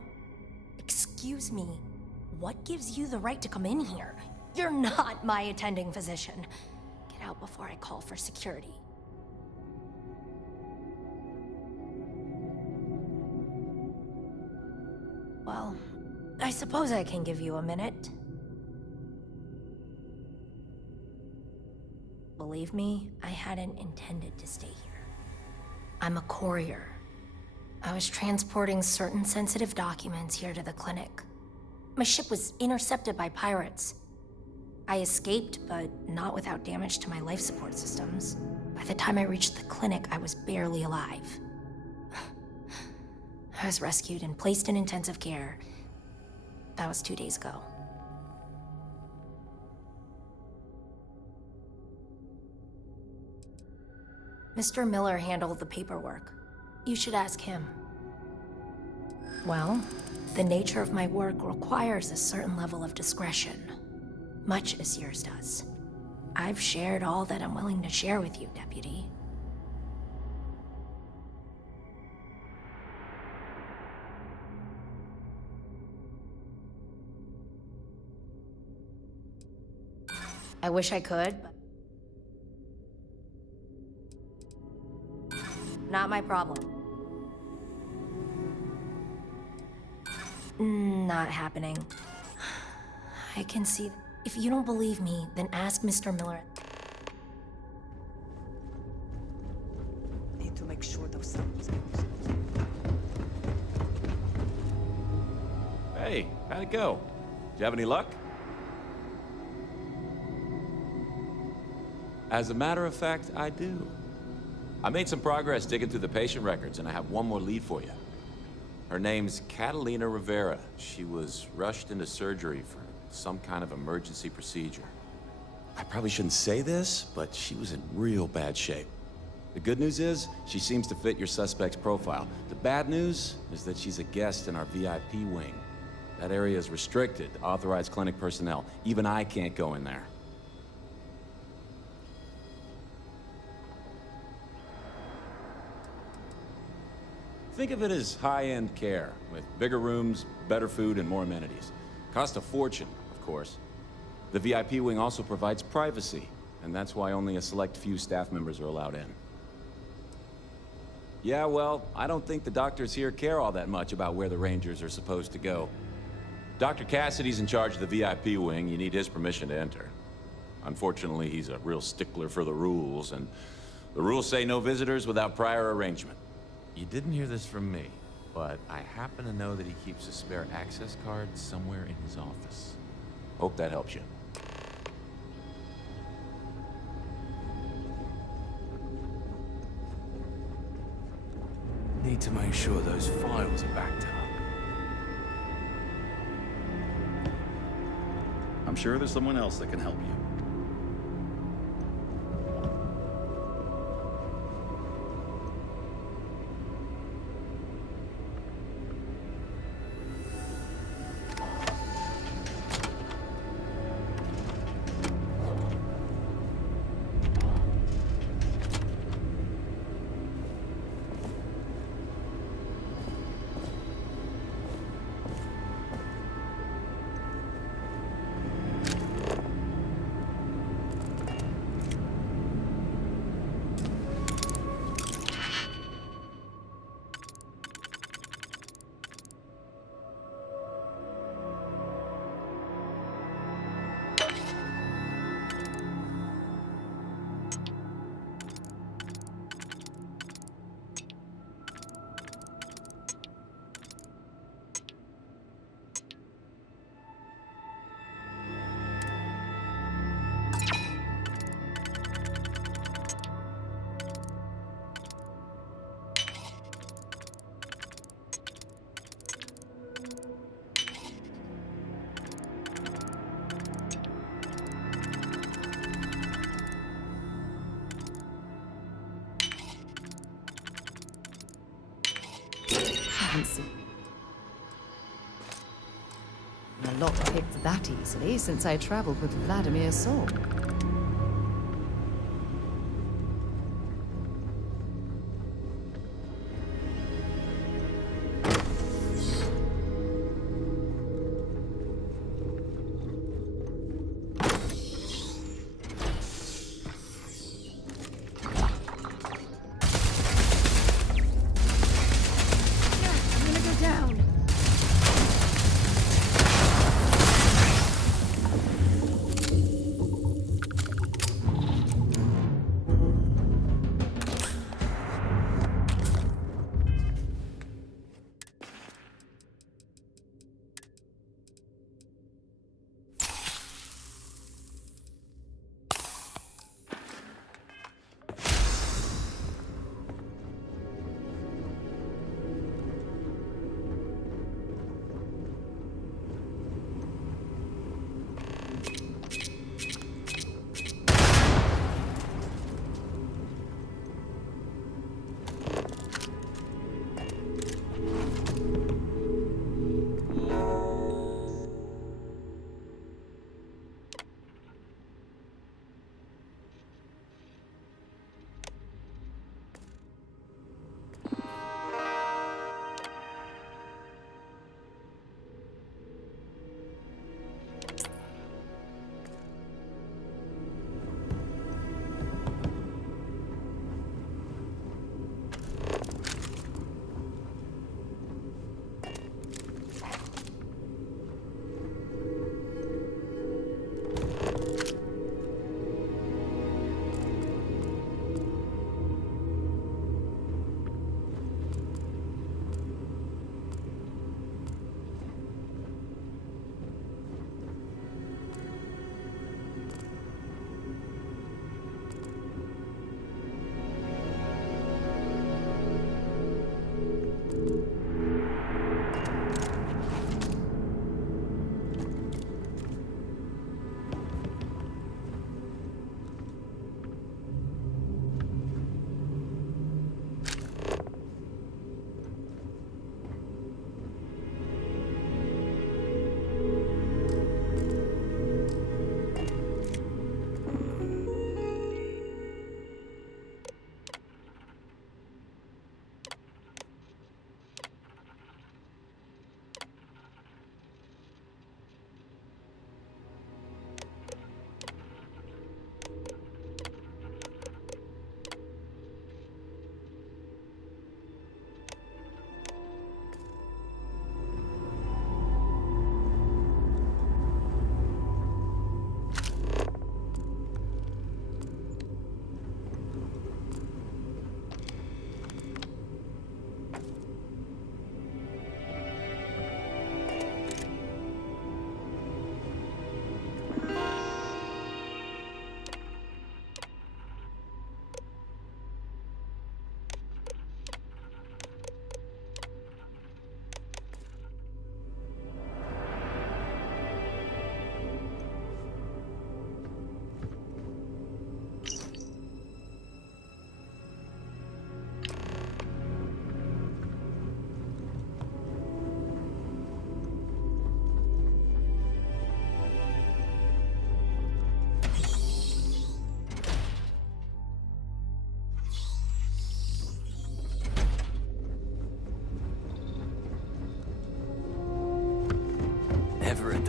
Excuse me, what gives you the right to come in here? You're not my attending physician. Get out before I call for security. Well, I suppose I can give you a minute. believe me, I hadn't intended to stay here. I'm a courier. I was transporting certain sensitive documents here to the clinic. My ship was intercepted by pirates. I escaped, but not without damage to my life support systems. By the time I reached the clinic, I was barely alive. I was rescued and placed in intensive care. That was 2 days ago. Mr. Miller handled the paperwork. You should ask him. Well, the nature of my work requires a certain level of discretion, much as yours does. I've shared all that I'm willing to share with you, Deputy. I wish I could, but not my problem. Not happening. I can see. If you don't believe me, then ask Mr. Miller. Need to make sure those things. Hey, how'd it go? Did you have any luck? As a matter of fact, I do. I made some progress digging through the patient records, and I have one more lead for you. Her name's Catalina Rivera. She was rushed into surgery for some kind of emergency procedure. I probably shouldn't say this, but she was in real bad shape. The good news is, she seems to fit your suspect's profile. The bad news is that she's a guest in our VIP wing. That area is restricted to authorized clinic personnel. Even I can't go in there. Think of it as high-end care, with bigger rooms, better food, and more amenities. Cost a fortune, of course. The VIP wing also provides privacy, and that's why only a select few staff members are allowed in. Yeah, well, I don't think the doctors here care all that much about where the Rangers are supposed to go. Dr. Cassidy's in charge of the VIP wing. You need his permission to enter. Unfortunately, he's a real stickler for the rules, and the rules say no visitors without prior arrangement. You didn't hear this from me, but I happen to know that he keeps a spare access card somewhere in his office. Hope that helps you. Need to make sure those files are backed up. I'm sure there's someone else that can help you. A lot picked that easily since I traveled with Vladimir Saul.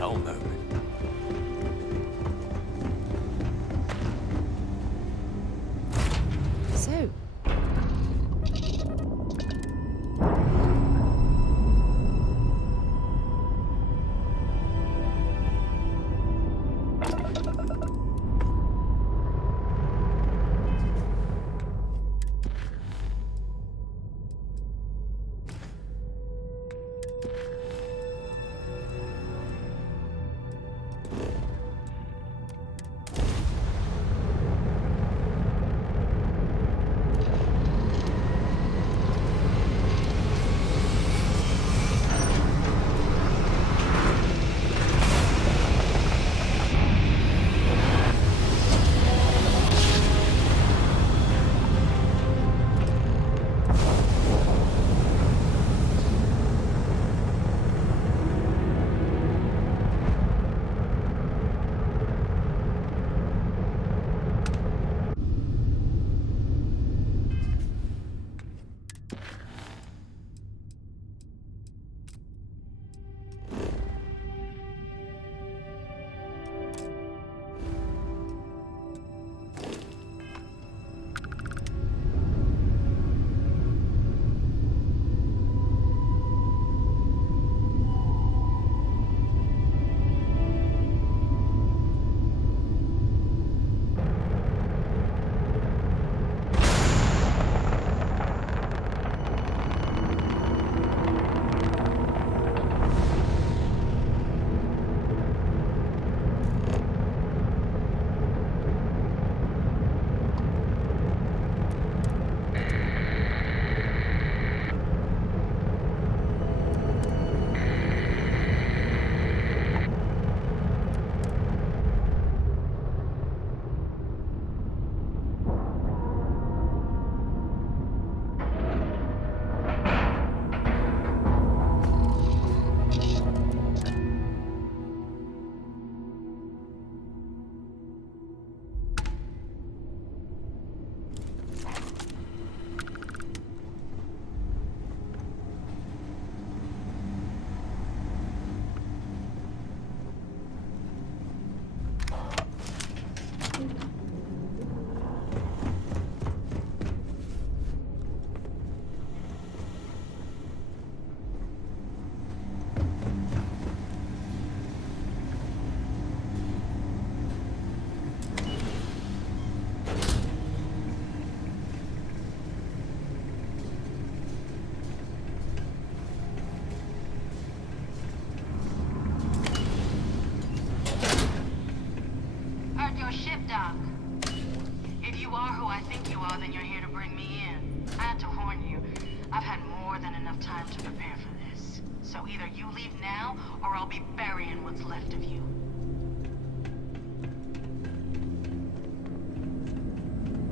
dull moment. So,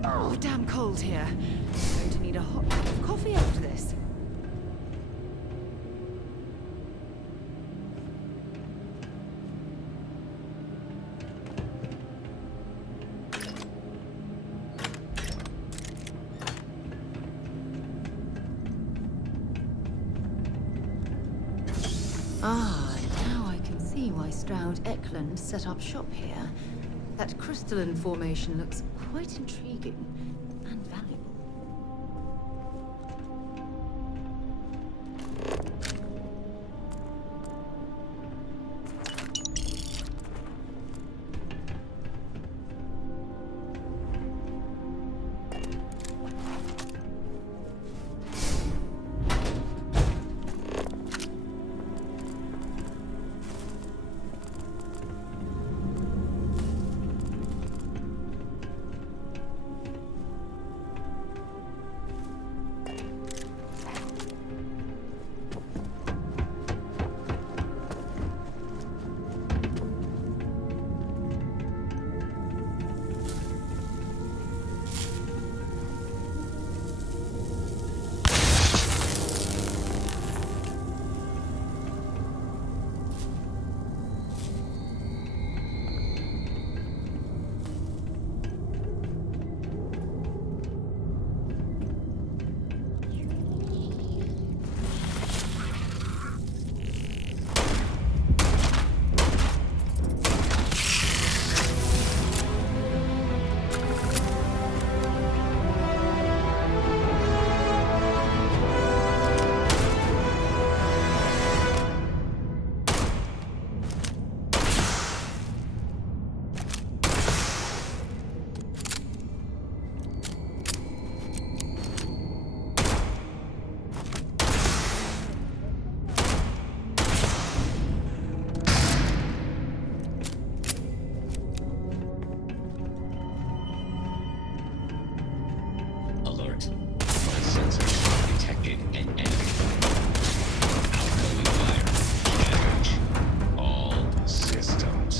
oh, damn cold here. I'm going to need a hot cup of coffee after this. Ah, now I can see why Stroud Eklund set up shop here. That crystalline formation looks quite intriguing and valuable. My sensors detected an enemy. Outgoing fire. Damage. All systems.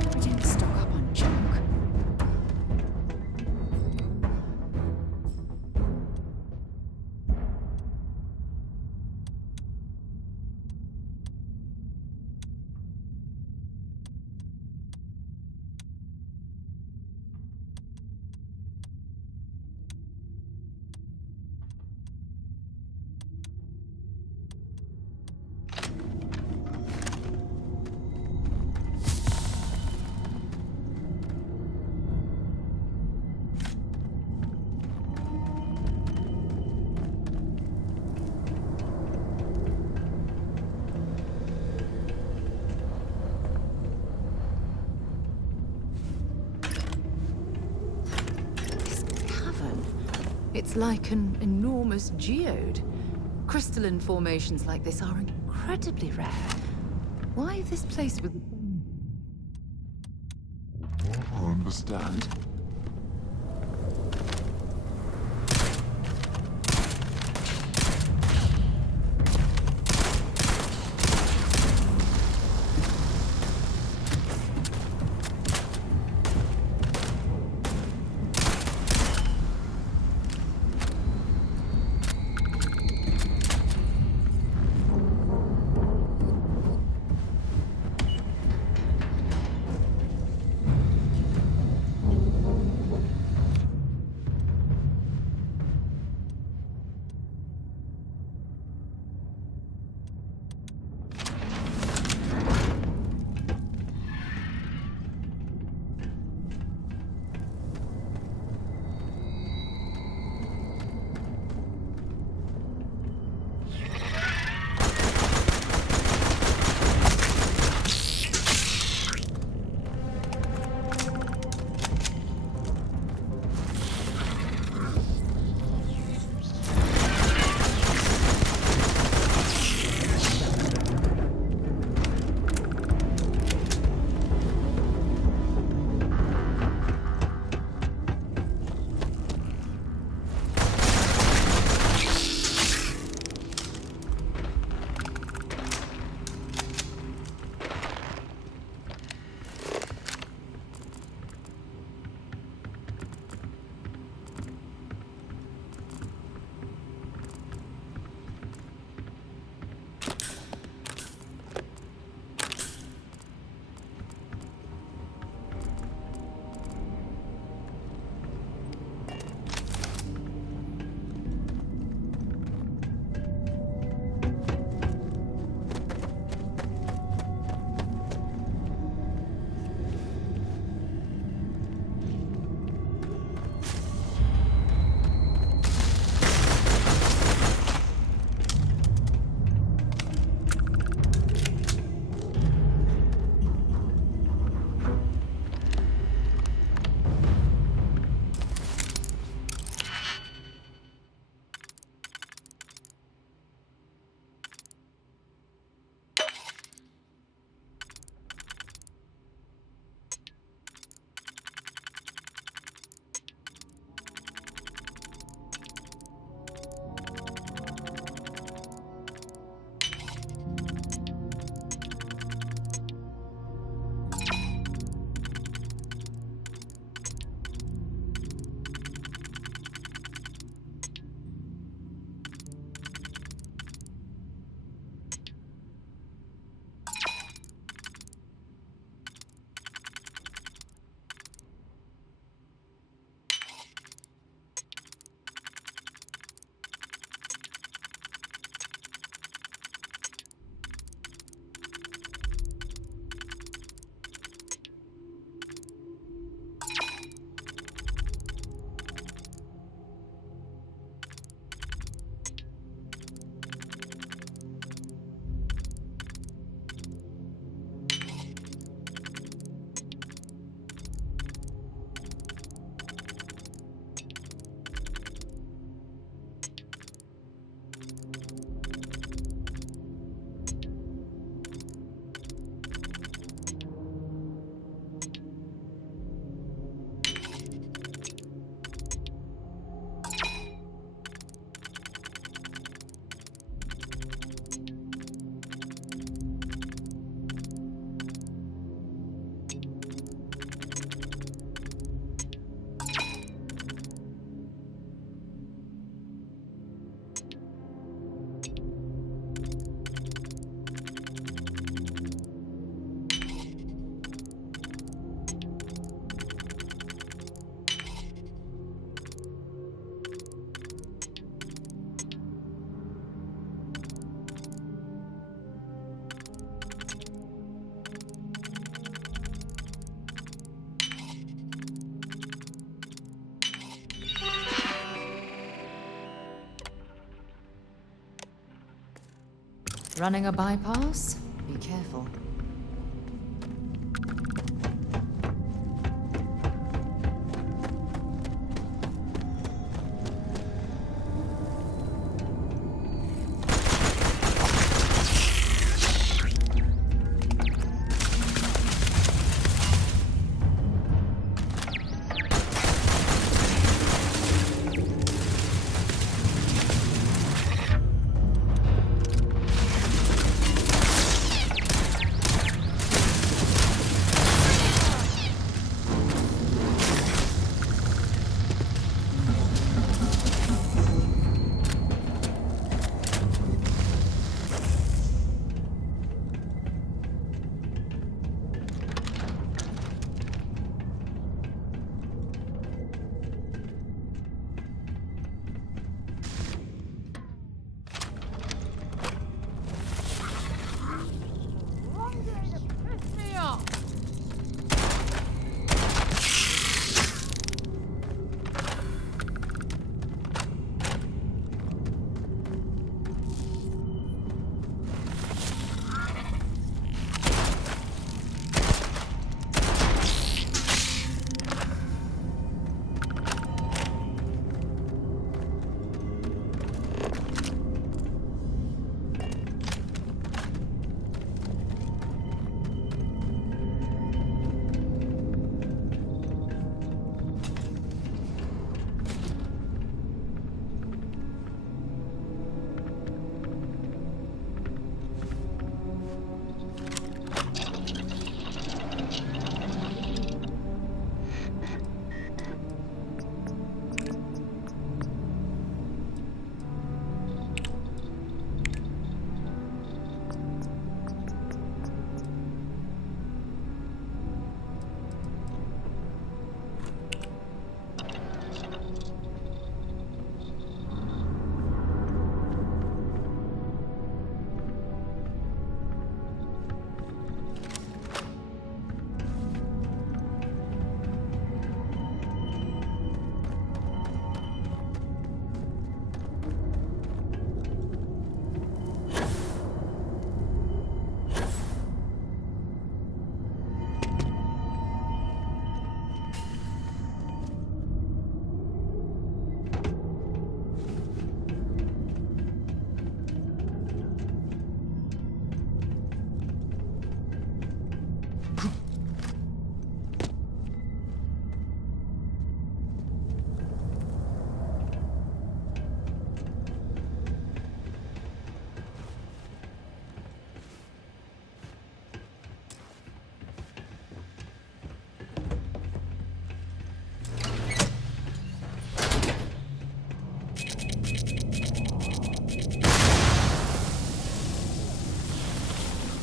I didn't stock up on junk. It's like an enormous geode. Crystalline formations like this are incredibly rare. Why this place with... I understand. Running a bypass? Be careful.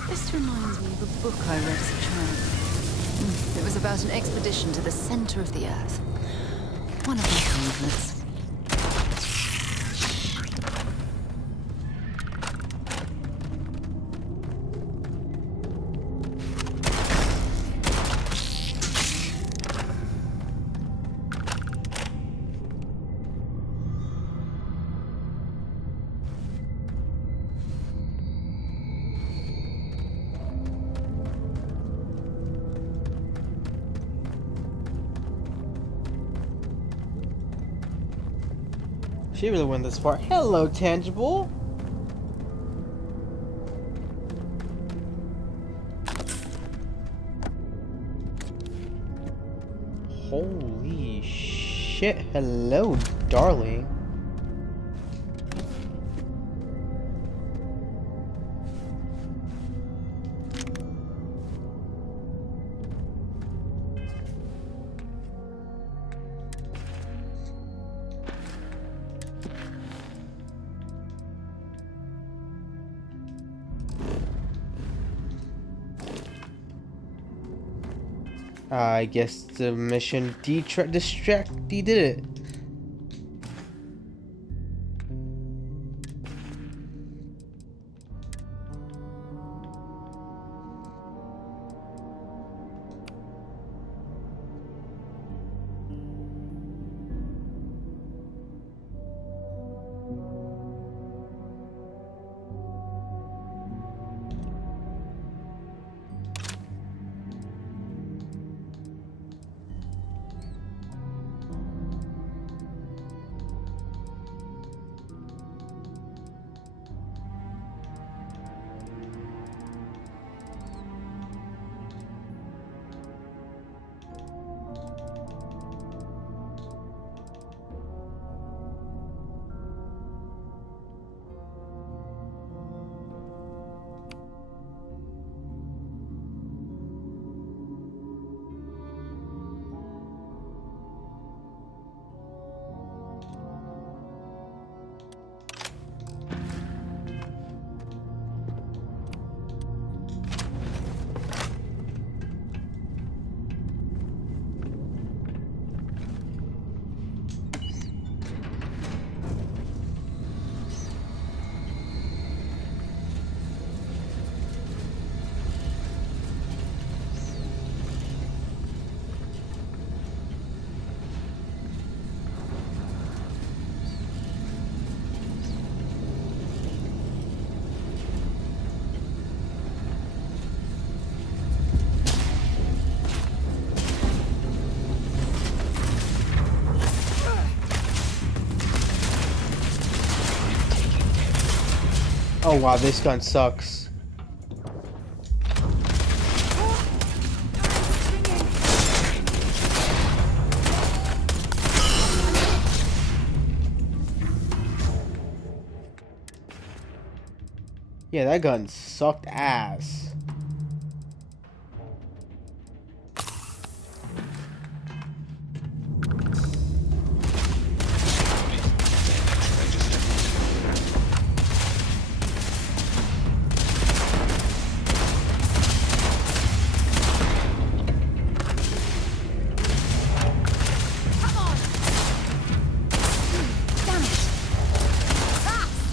This reminds me of a book I read as a child. It was about an expedition to the center of the Earth. One of my favorites. She really went this far. Hello, Tangible. Holy shit. Hello, darling. I guess the mission did it. Oh wow, this gun sucks. Yeah, that gun sucked ass.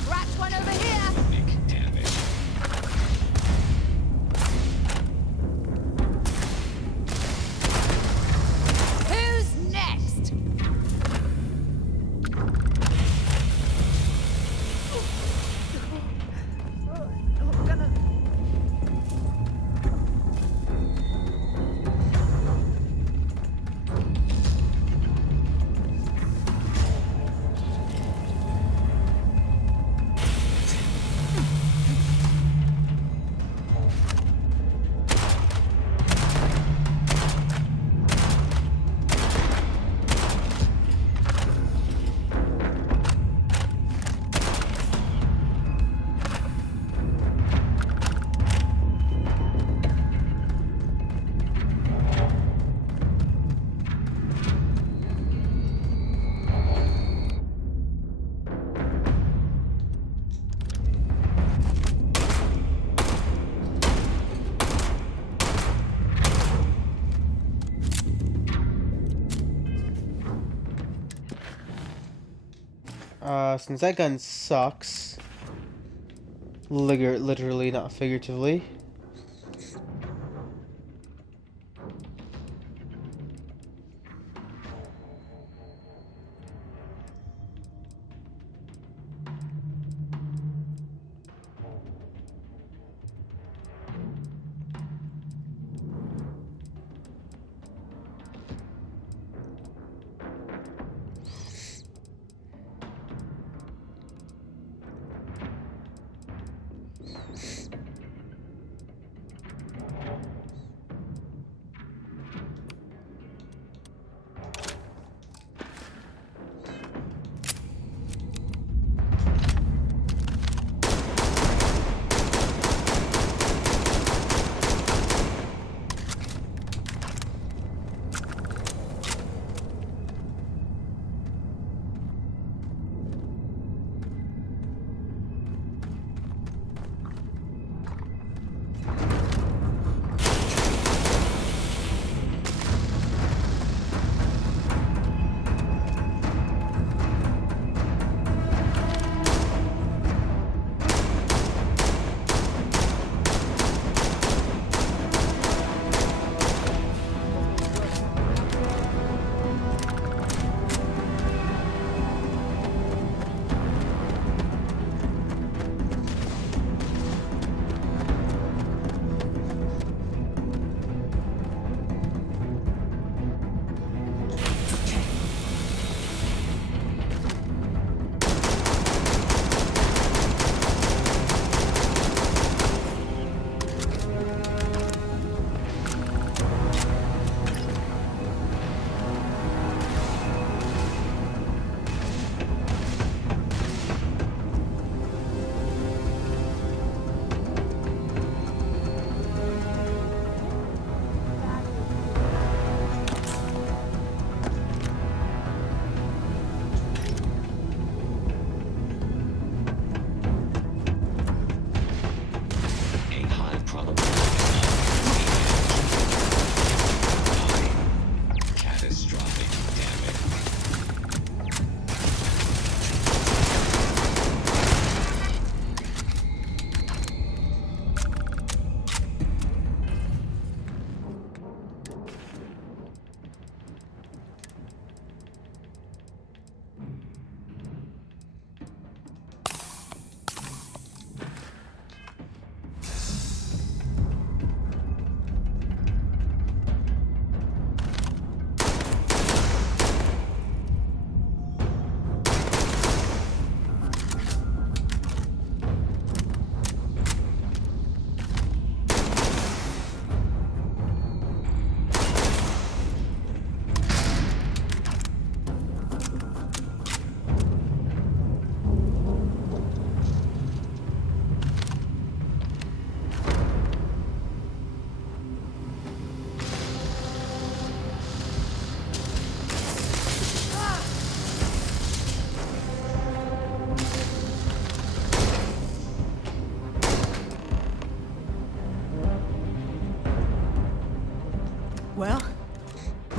Scratch one over here! Who's next? Since that gun sucks, literally, not figuratively.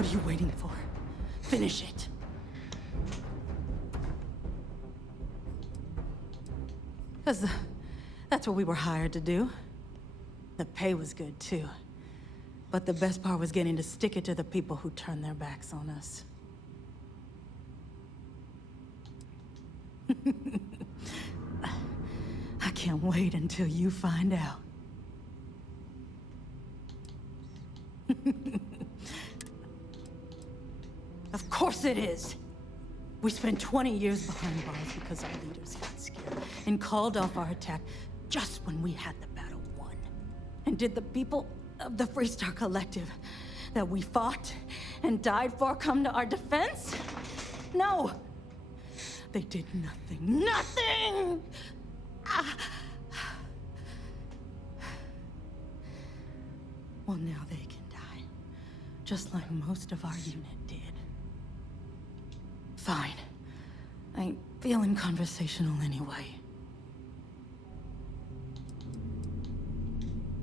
What are you waiting for? Finish it. Because that's what we were hired to do. The pay was good, too. But the best part was getting to stick it to the people who turned their backs on us. I can't wait until you find out. Of course it is! We spent 20 years behind bars because our leaders got scared and called off our attack just when we had the battle won. And did the people of the FreeStar Collective that we fought and died for come to our defense? No! They did nothing. Nothing! Well, now they can die. Just like most of our unit did. Fine. I ain't feeling conversational anyway.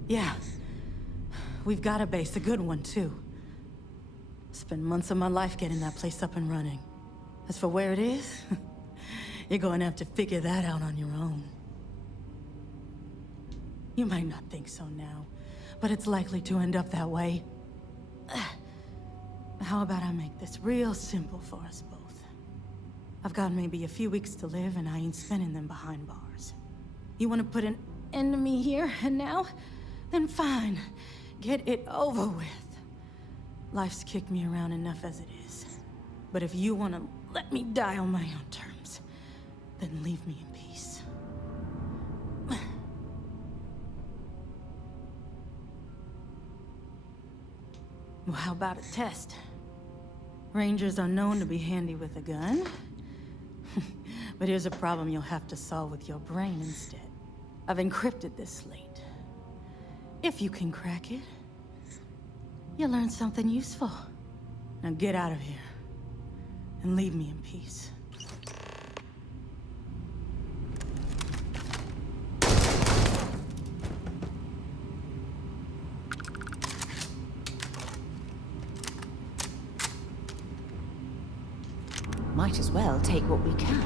Yeah. We've got a base, a good one, too. Spent months of my life getting that place up and running. As for where it is, you're going to have to figure that out on your own. You might not think so now, but it's likely to end up that way. How about I make this real simple for us both? I've got maybe a few weeks to live, and I ain't spending them behind bars. You want to put an end to me here and now? Then fine. Get it over with. Life's kicked me around enough as it is. But if you want to let me die on my own terms, then leave me in peace. Well, how about a test? Rangers are known to be handy with a gun. But here's a problem you'll have to solve with your brain instead. I've encrypted this slate. If you can crack it, you'll learn something useful. Now get out of here, and leave me in peace. Might as well take what we can.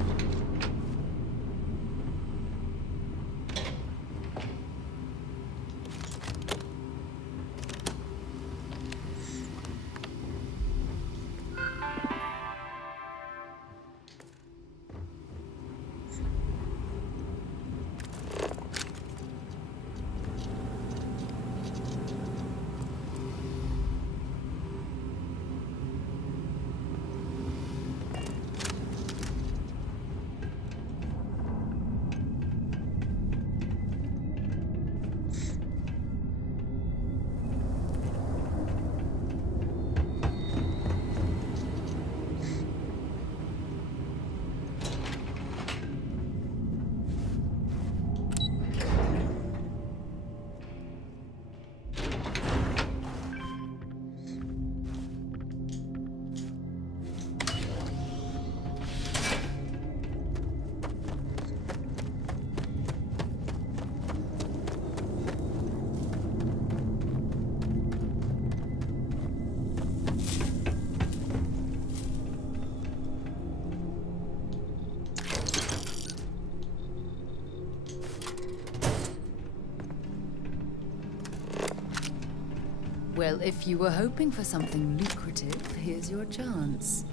Well, if you were hoping for something lucrative, here's your chance.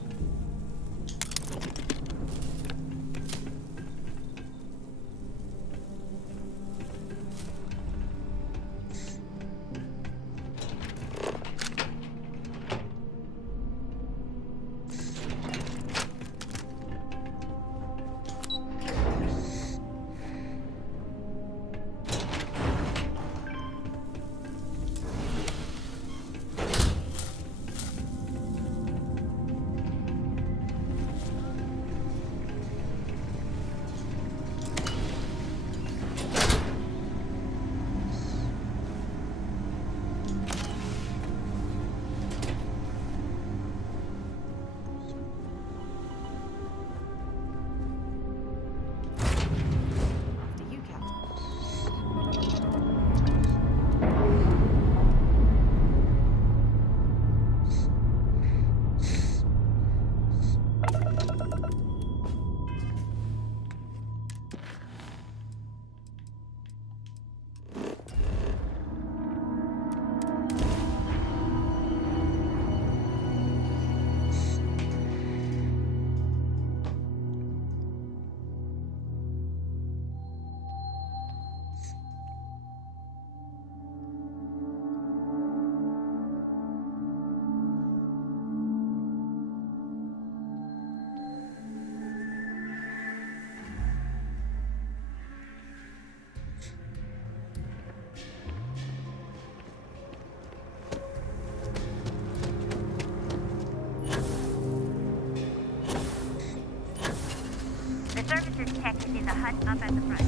a hut up at the front.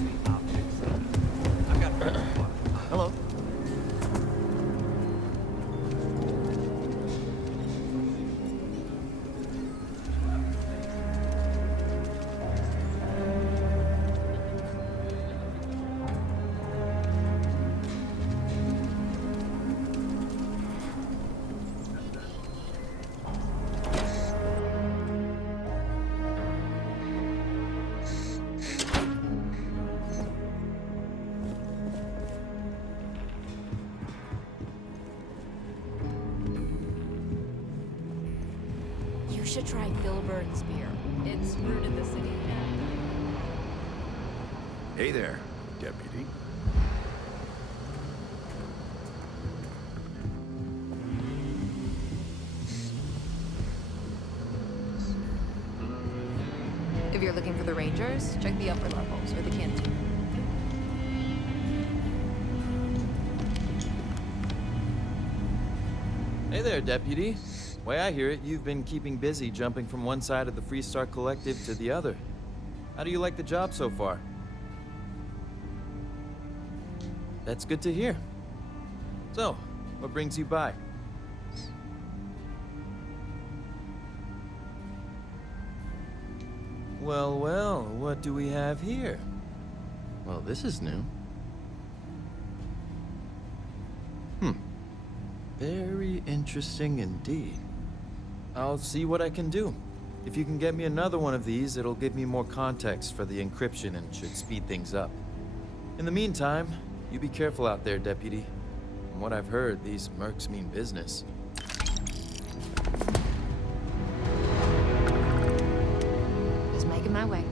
Hello. You should try Filburn's beer. It's brewed in the city. Hey there, deputy. If you're looking for the Rangers, check the upper levels or the canteen. Hey there, Deputy. Way I hear it, you've been keeping busy jumping from one side of the FreeStar Collective to the other. How do you like the job so far? That's good to hear. So, what brings you by? Well, well, what do we have here? Well, this is new. Very interesting indeed. I'll see what I can do. If you can get me another one of these, it'll give me more context for the encryption and should speed things up. In the meantime, you be careful out there, Deputy. From what I've heard, these mercs mean business. Just making my way.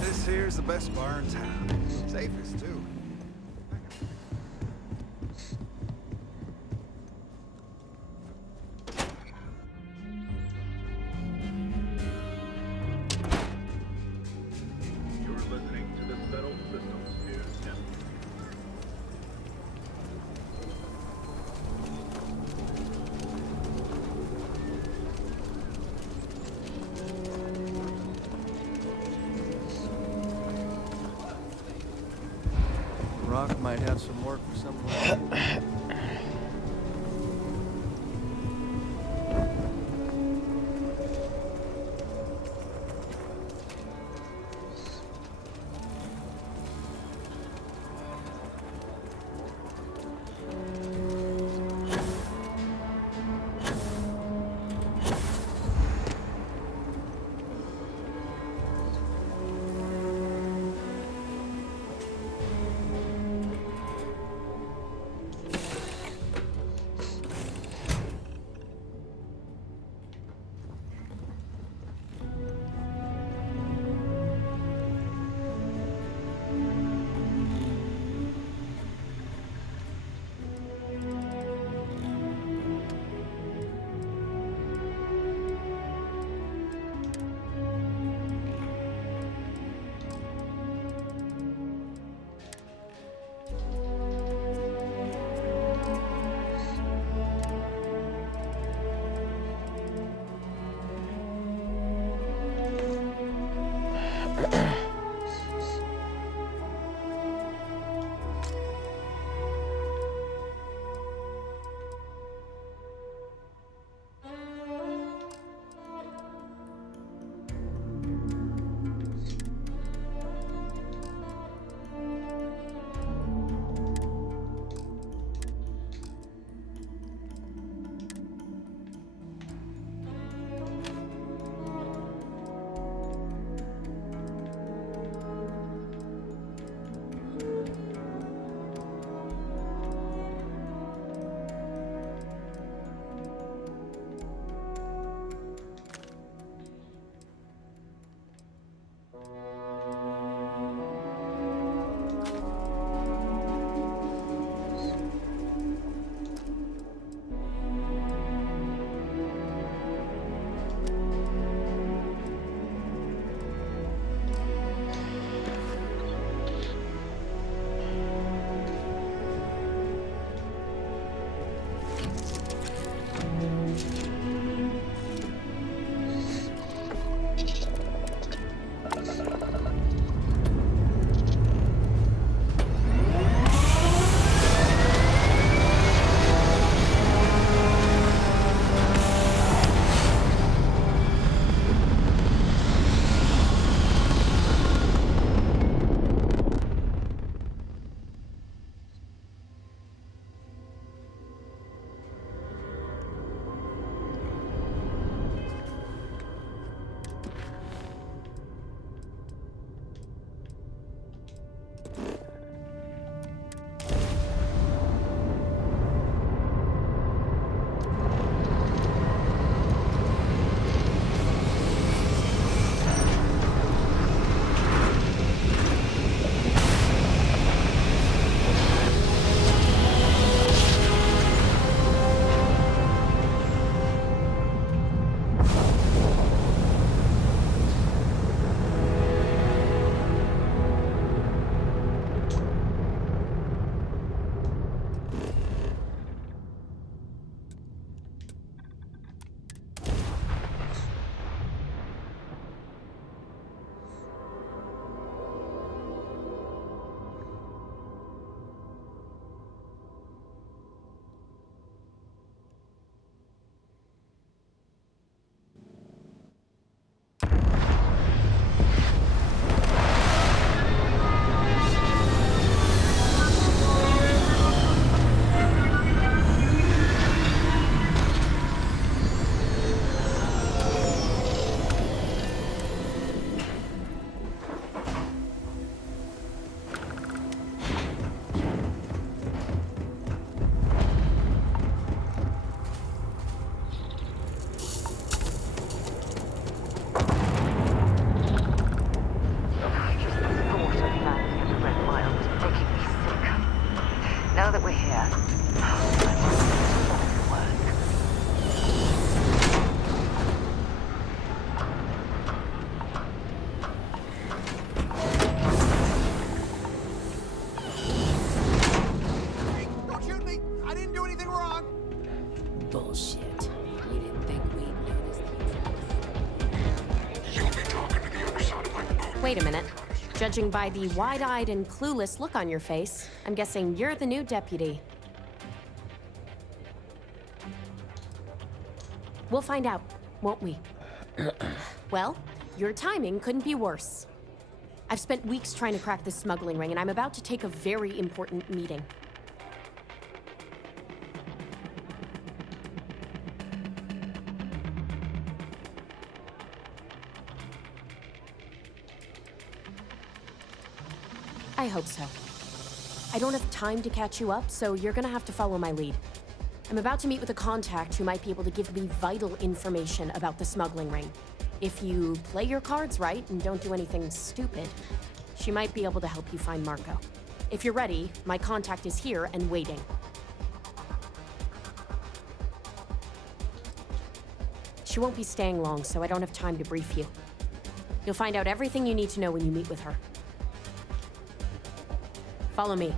This here's the best bar in town. Safest, too. You're listening to the Settled Systems News Network. Rock might have some work for someone. Now that we're here, Don't shoot me! I didn't do anything wrong! Bullshit. You didn't think we'd notice Wait a minute. Judging by the wide-eyed and clueless look on your face, I'm guessing you're the new deputy. We'll find out, won't we? Well, your timing couldn't be worse. I've spent weeks trying to crack this smuggling ring, and I'm about to take a very important meeting. I hope so. I don't have time to catch you up, so you're gonna have to follow my lead. I'm about to meet with a contact who might be able to give me vital information about the smuggling ring. If you play your cards right and don't do anything stupid, she might be able to help you find Marco. If you're ready, my contact is here and waiting. She won't be staying long, so I don't have time to brief you. You'll find out everything you need to know when you meet with her. Follow me.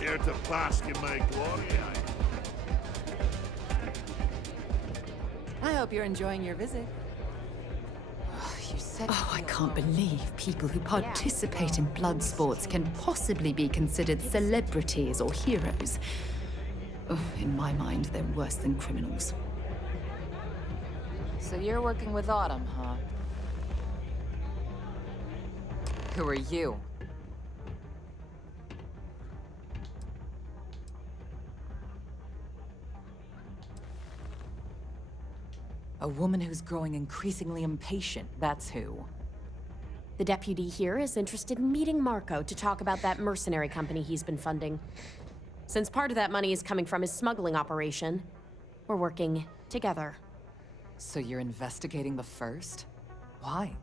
Here to bask in my glory, I hope you're enjoying your visit. Oh, I can't believe people who participate in blood sports can possibly be considered celebrities or heroes. Oh, in my mind, they're worse than criminals. So you're working with Autumn, huh? Who are you? A woman who's growing increasingly impatient, that's who. The deputy here is interested in meeting Marco to talk about that mercenary company he's been funding. Since part of that money is coming from his smuggling operation, we're working together. So you're investigating the first? Why?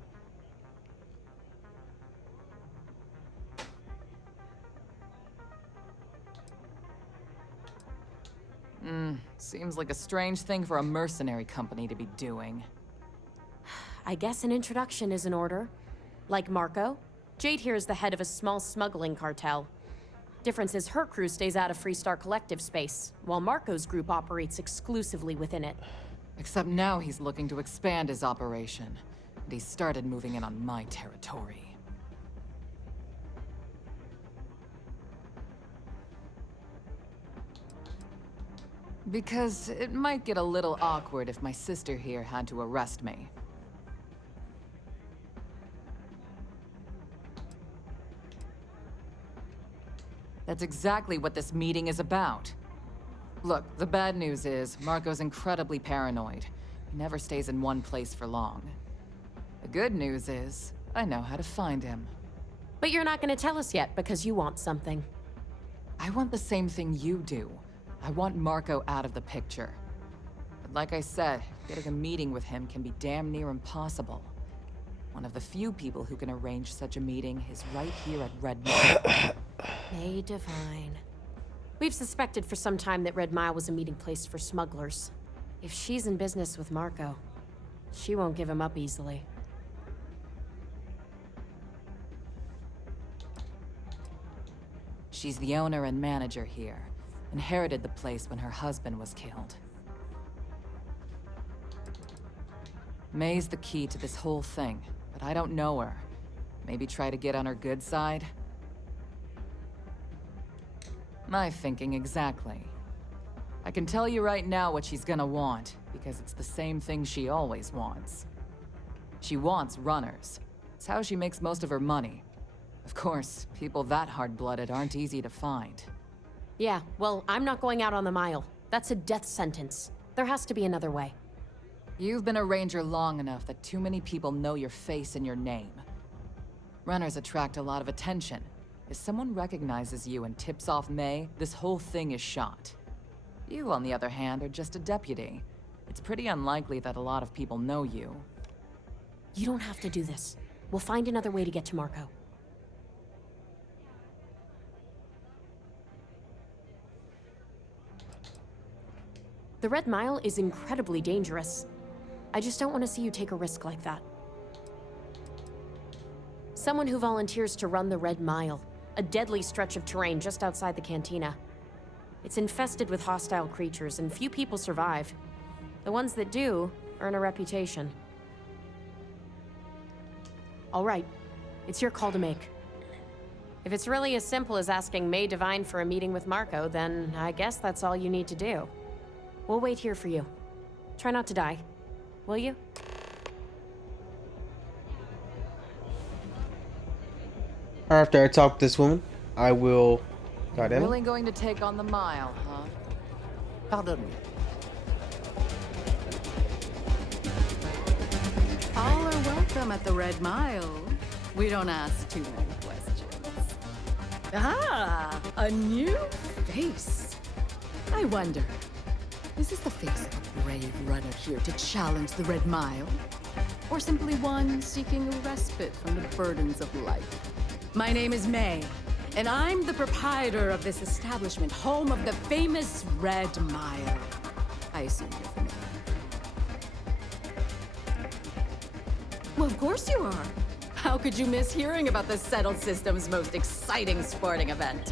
Seems like a strange thing for a mercenary company to be doing. I guess an introduction is in order. Like Marco, Jade here is the head of a small smuggling cartel. Difference is her crew stays out of FreeStar Collective space, while Marco's group operates exclusively within it. Except now he's looking to expand his operation, and he started moving in on my territory. Because it might get a little awkward if my sister here had to arrest me. That's exactly what this meeting is about. Look, the bad news is, Marco's incredibly paranoid. He never stays in one place for long. The good news is, I know how to find him. But you're not gonna tell us yet because you want something. I want the same thing you do. I want Marco out of the picture. But like I said, getting a meeting with him can be damn near impossible. One of the few people who can arrange such a meeting is right here at Red Mile. May divine. We've suspected for some time that Red Mile was a meeting place for smugglers. If she's in business with Marco, she won't give him up easily. She's the owner and manager here. Inherited the place when her husband was killed. May's the key to this whole thing, but I don't know her. Maybe try to get on her good side? My thinking exactly. I can tell you right now what she's gonna want, because it's the same thing she always wants. She wants runners. It's how she makes most of her money. Of course, people that hard-blooded aren't easy to find. Yeah, well, I'm not going out on the mile. That's a death sentence. There has to be another way. You've been a ranger long enough that too many people know your face and your name. Runners attract a lot of attention. If someone recognizes you and tips off May, this whole thing is shot. You, on the other hand, are just a deputy. It's pretty unlikely that a lot of people know you. You don't have to do this. We'll find another way to get to Marco. The Red Mile is incredibly dangerous. I just don't want to see you take a risk like that. Someone who volunteers to run the Red Mile, a deadly stretch of terrain just outside the cantina. It's infested with hostile creatures, and few people survive. The ones that do earn a reputation. All right, it's your call to make. If it's really as simple as asking May Divine for a meeting with Marco, then I guess that's all you need to do. We'll wait here for you. Try not to die, will you? After I talk to this woman, I will... Goddamn. Really going to take on the Mile, huh? Pardon me. All are welcome at the Red Mile. We don't ask too many questions. Ah, a new face. I wonder, is this the face of a brave runner here to challenge the Red Mile? Or simply one seeking a respite from the burdens of life? My name is May, and I'm the proprietor of this establishment, home of the famous Red Mile. I assume you're familiar. Well, of course you are. How could you miss hearing about the Settled System's most exciting sporting event?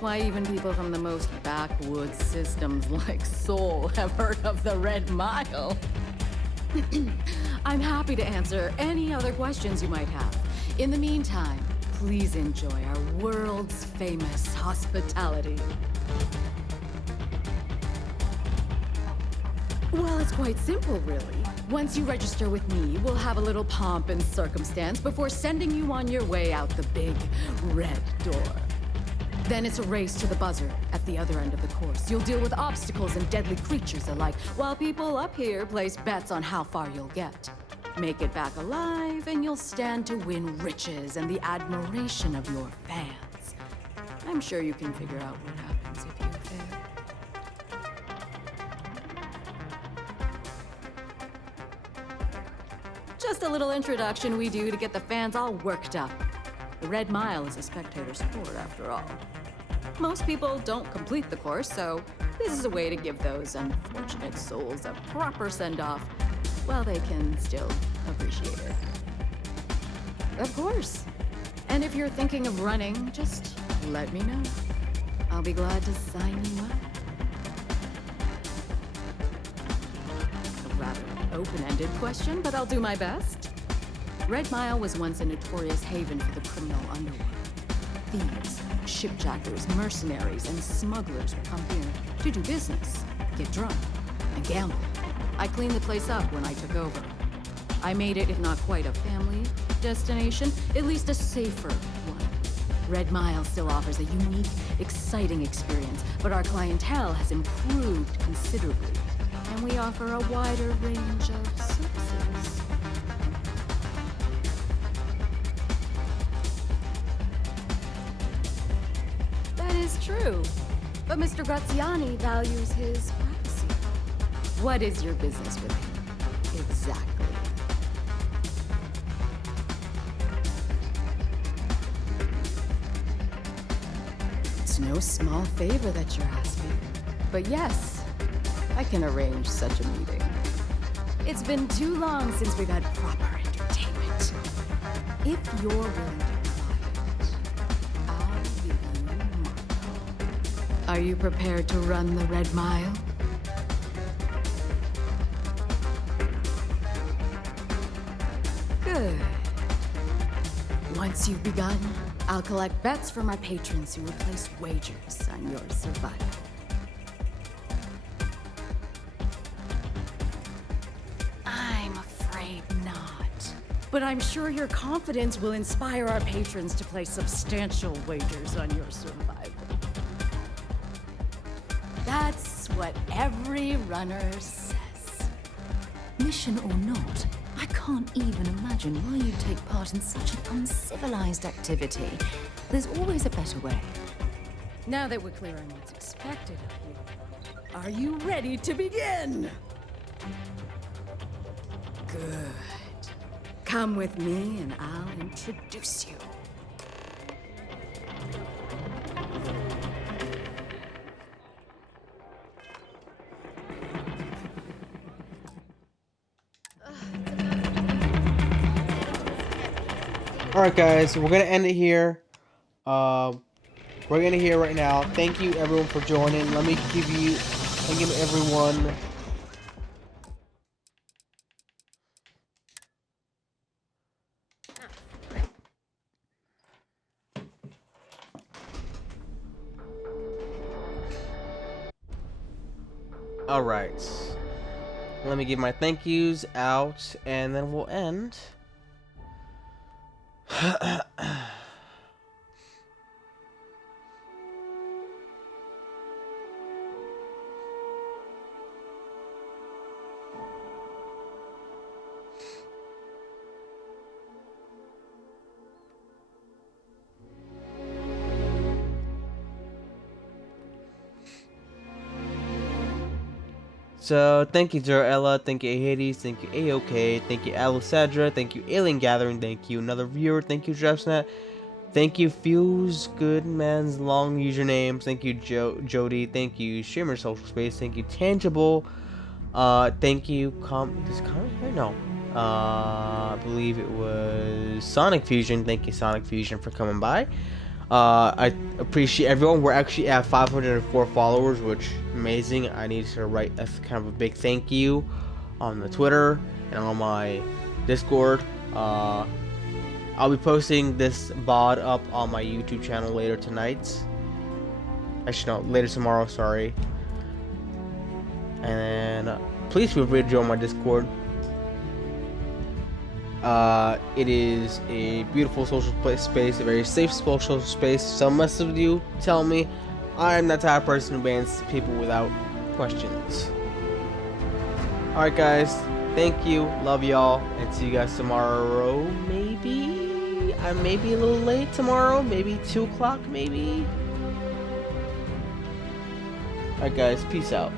Why, even people from the most backwoods systems like Seoul have heard of the Red Mile. I'm happy to answer any other questions you might have. In the meantime, please enjoy our world's famous hospitality. Well, it's quite simple, really. Once you register with me, we'll have a little pomp and circumstance before sending you on your way out the big red door. Then it's a race to the buzzer at the other end of the course. You'll deal with obstacles and deadly creatures alike, while people up here place bets on how far you'll get. Make it back alive, and you'll stand to win riches and the admiration of your fans. I'm sure you can figure out what happens if you fail. Just a little introduction we do to get the fans all worked up. The Red Mile is a spectator sport, after all. Most people don't complete the course, so this is a way to give those unfortunate souls a proper send-off while they can still appreciate it. Of course. And if you're thinking of running, just let me know. I'll be glad to sign you up. A rather open-ended question, but I'll do my best. Red Mile was once a notorious haven for the criminal underworld. Thieves, shipjackers, mercenaries, and smugglers would come here to do business, get drunk, and gamble. I cleaned the place up when I took over. I made it, if not quite a family destination, at least a safer one. Red Mile still offers a unique, exciting experience, but our clientele has improved considerably, and we offer a wider range of services. That is true, but Mr. Graziani values his privacy. What is your business with him? Exactly. It's no small favor that you're asking. But yes, I can arrange such a meeting. It's been too long since we've had proper entertainment. If you're willing to provide it, I'll give you Marco. Are you prepared to run the Red Mile? Good. Once you've begun, I'll collect bets from our patrons who will place wagers on your survival. I'm afraid not. But I'm sure your confidence will inspire our patrons to place substantial wagers on your survival. That's what every runner says. Mission or not, I can't can't even imagine why you'd take part in such an uncivilized activity. There's always a better way. Now that we're clear on what's expected of you, are you ready to begin? Good. Come with me and I'll introduce you. Alright guys, we're gonna end it here. We're gonna hear right now. Thank you everyone for joining. Let me give everyone Alright. Let me give my thank yous out and then we'll end. So, thank you Ella, thank you Hades, thank you AOK, thank you Alisadra, thank you Alien Gathering, thank you another viewer, thank you Jeffsnet, thank you Fuse Goodman's long username, thank you Jody, thank you Shimmer Social Space, thank you Tangible, thank you I believe it was Sonic Fusion, thank you Sonic Fusion for coming by. I appreciate everyone. We're actually at 504 followers, which is amazing. I need to write a kind of a big thank you on the Twitter and on my Discord. I'll be posting this VOD up on my YouTube channel later tonight. Actually, no, later tomorrow, sorry. And please feel free to join my Discord. It is a beautiful social space, a very safe social space. So most of you tell me I am that type of person who bans people without questions. Alright guys, thank you, love y'all, and see you guys tomorrow. Maybe I may be a little late tomorrow, maybe 2 o'clock, maybe. Alright guys, peace out.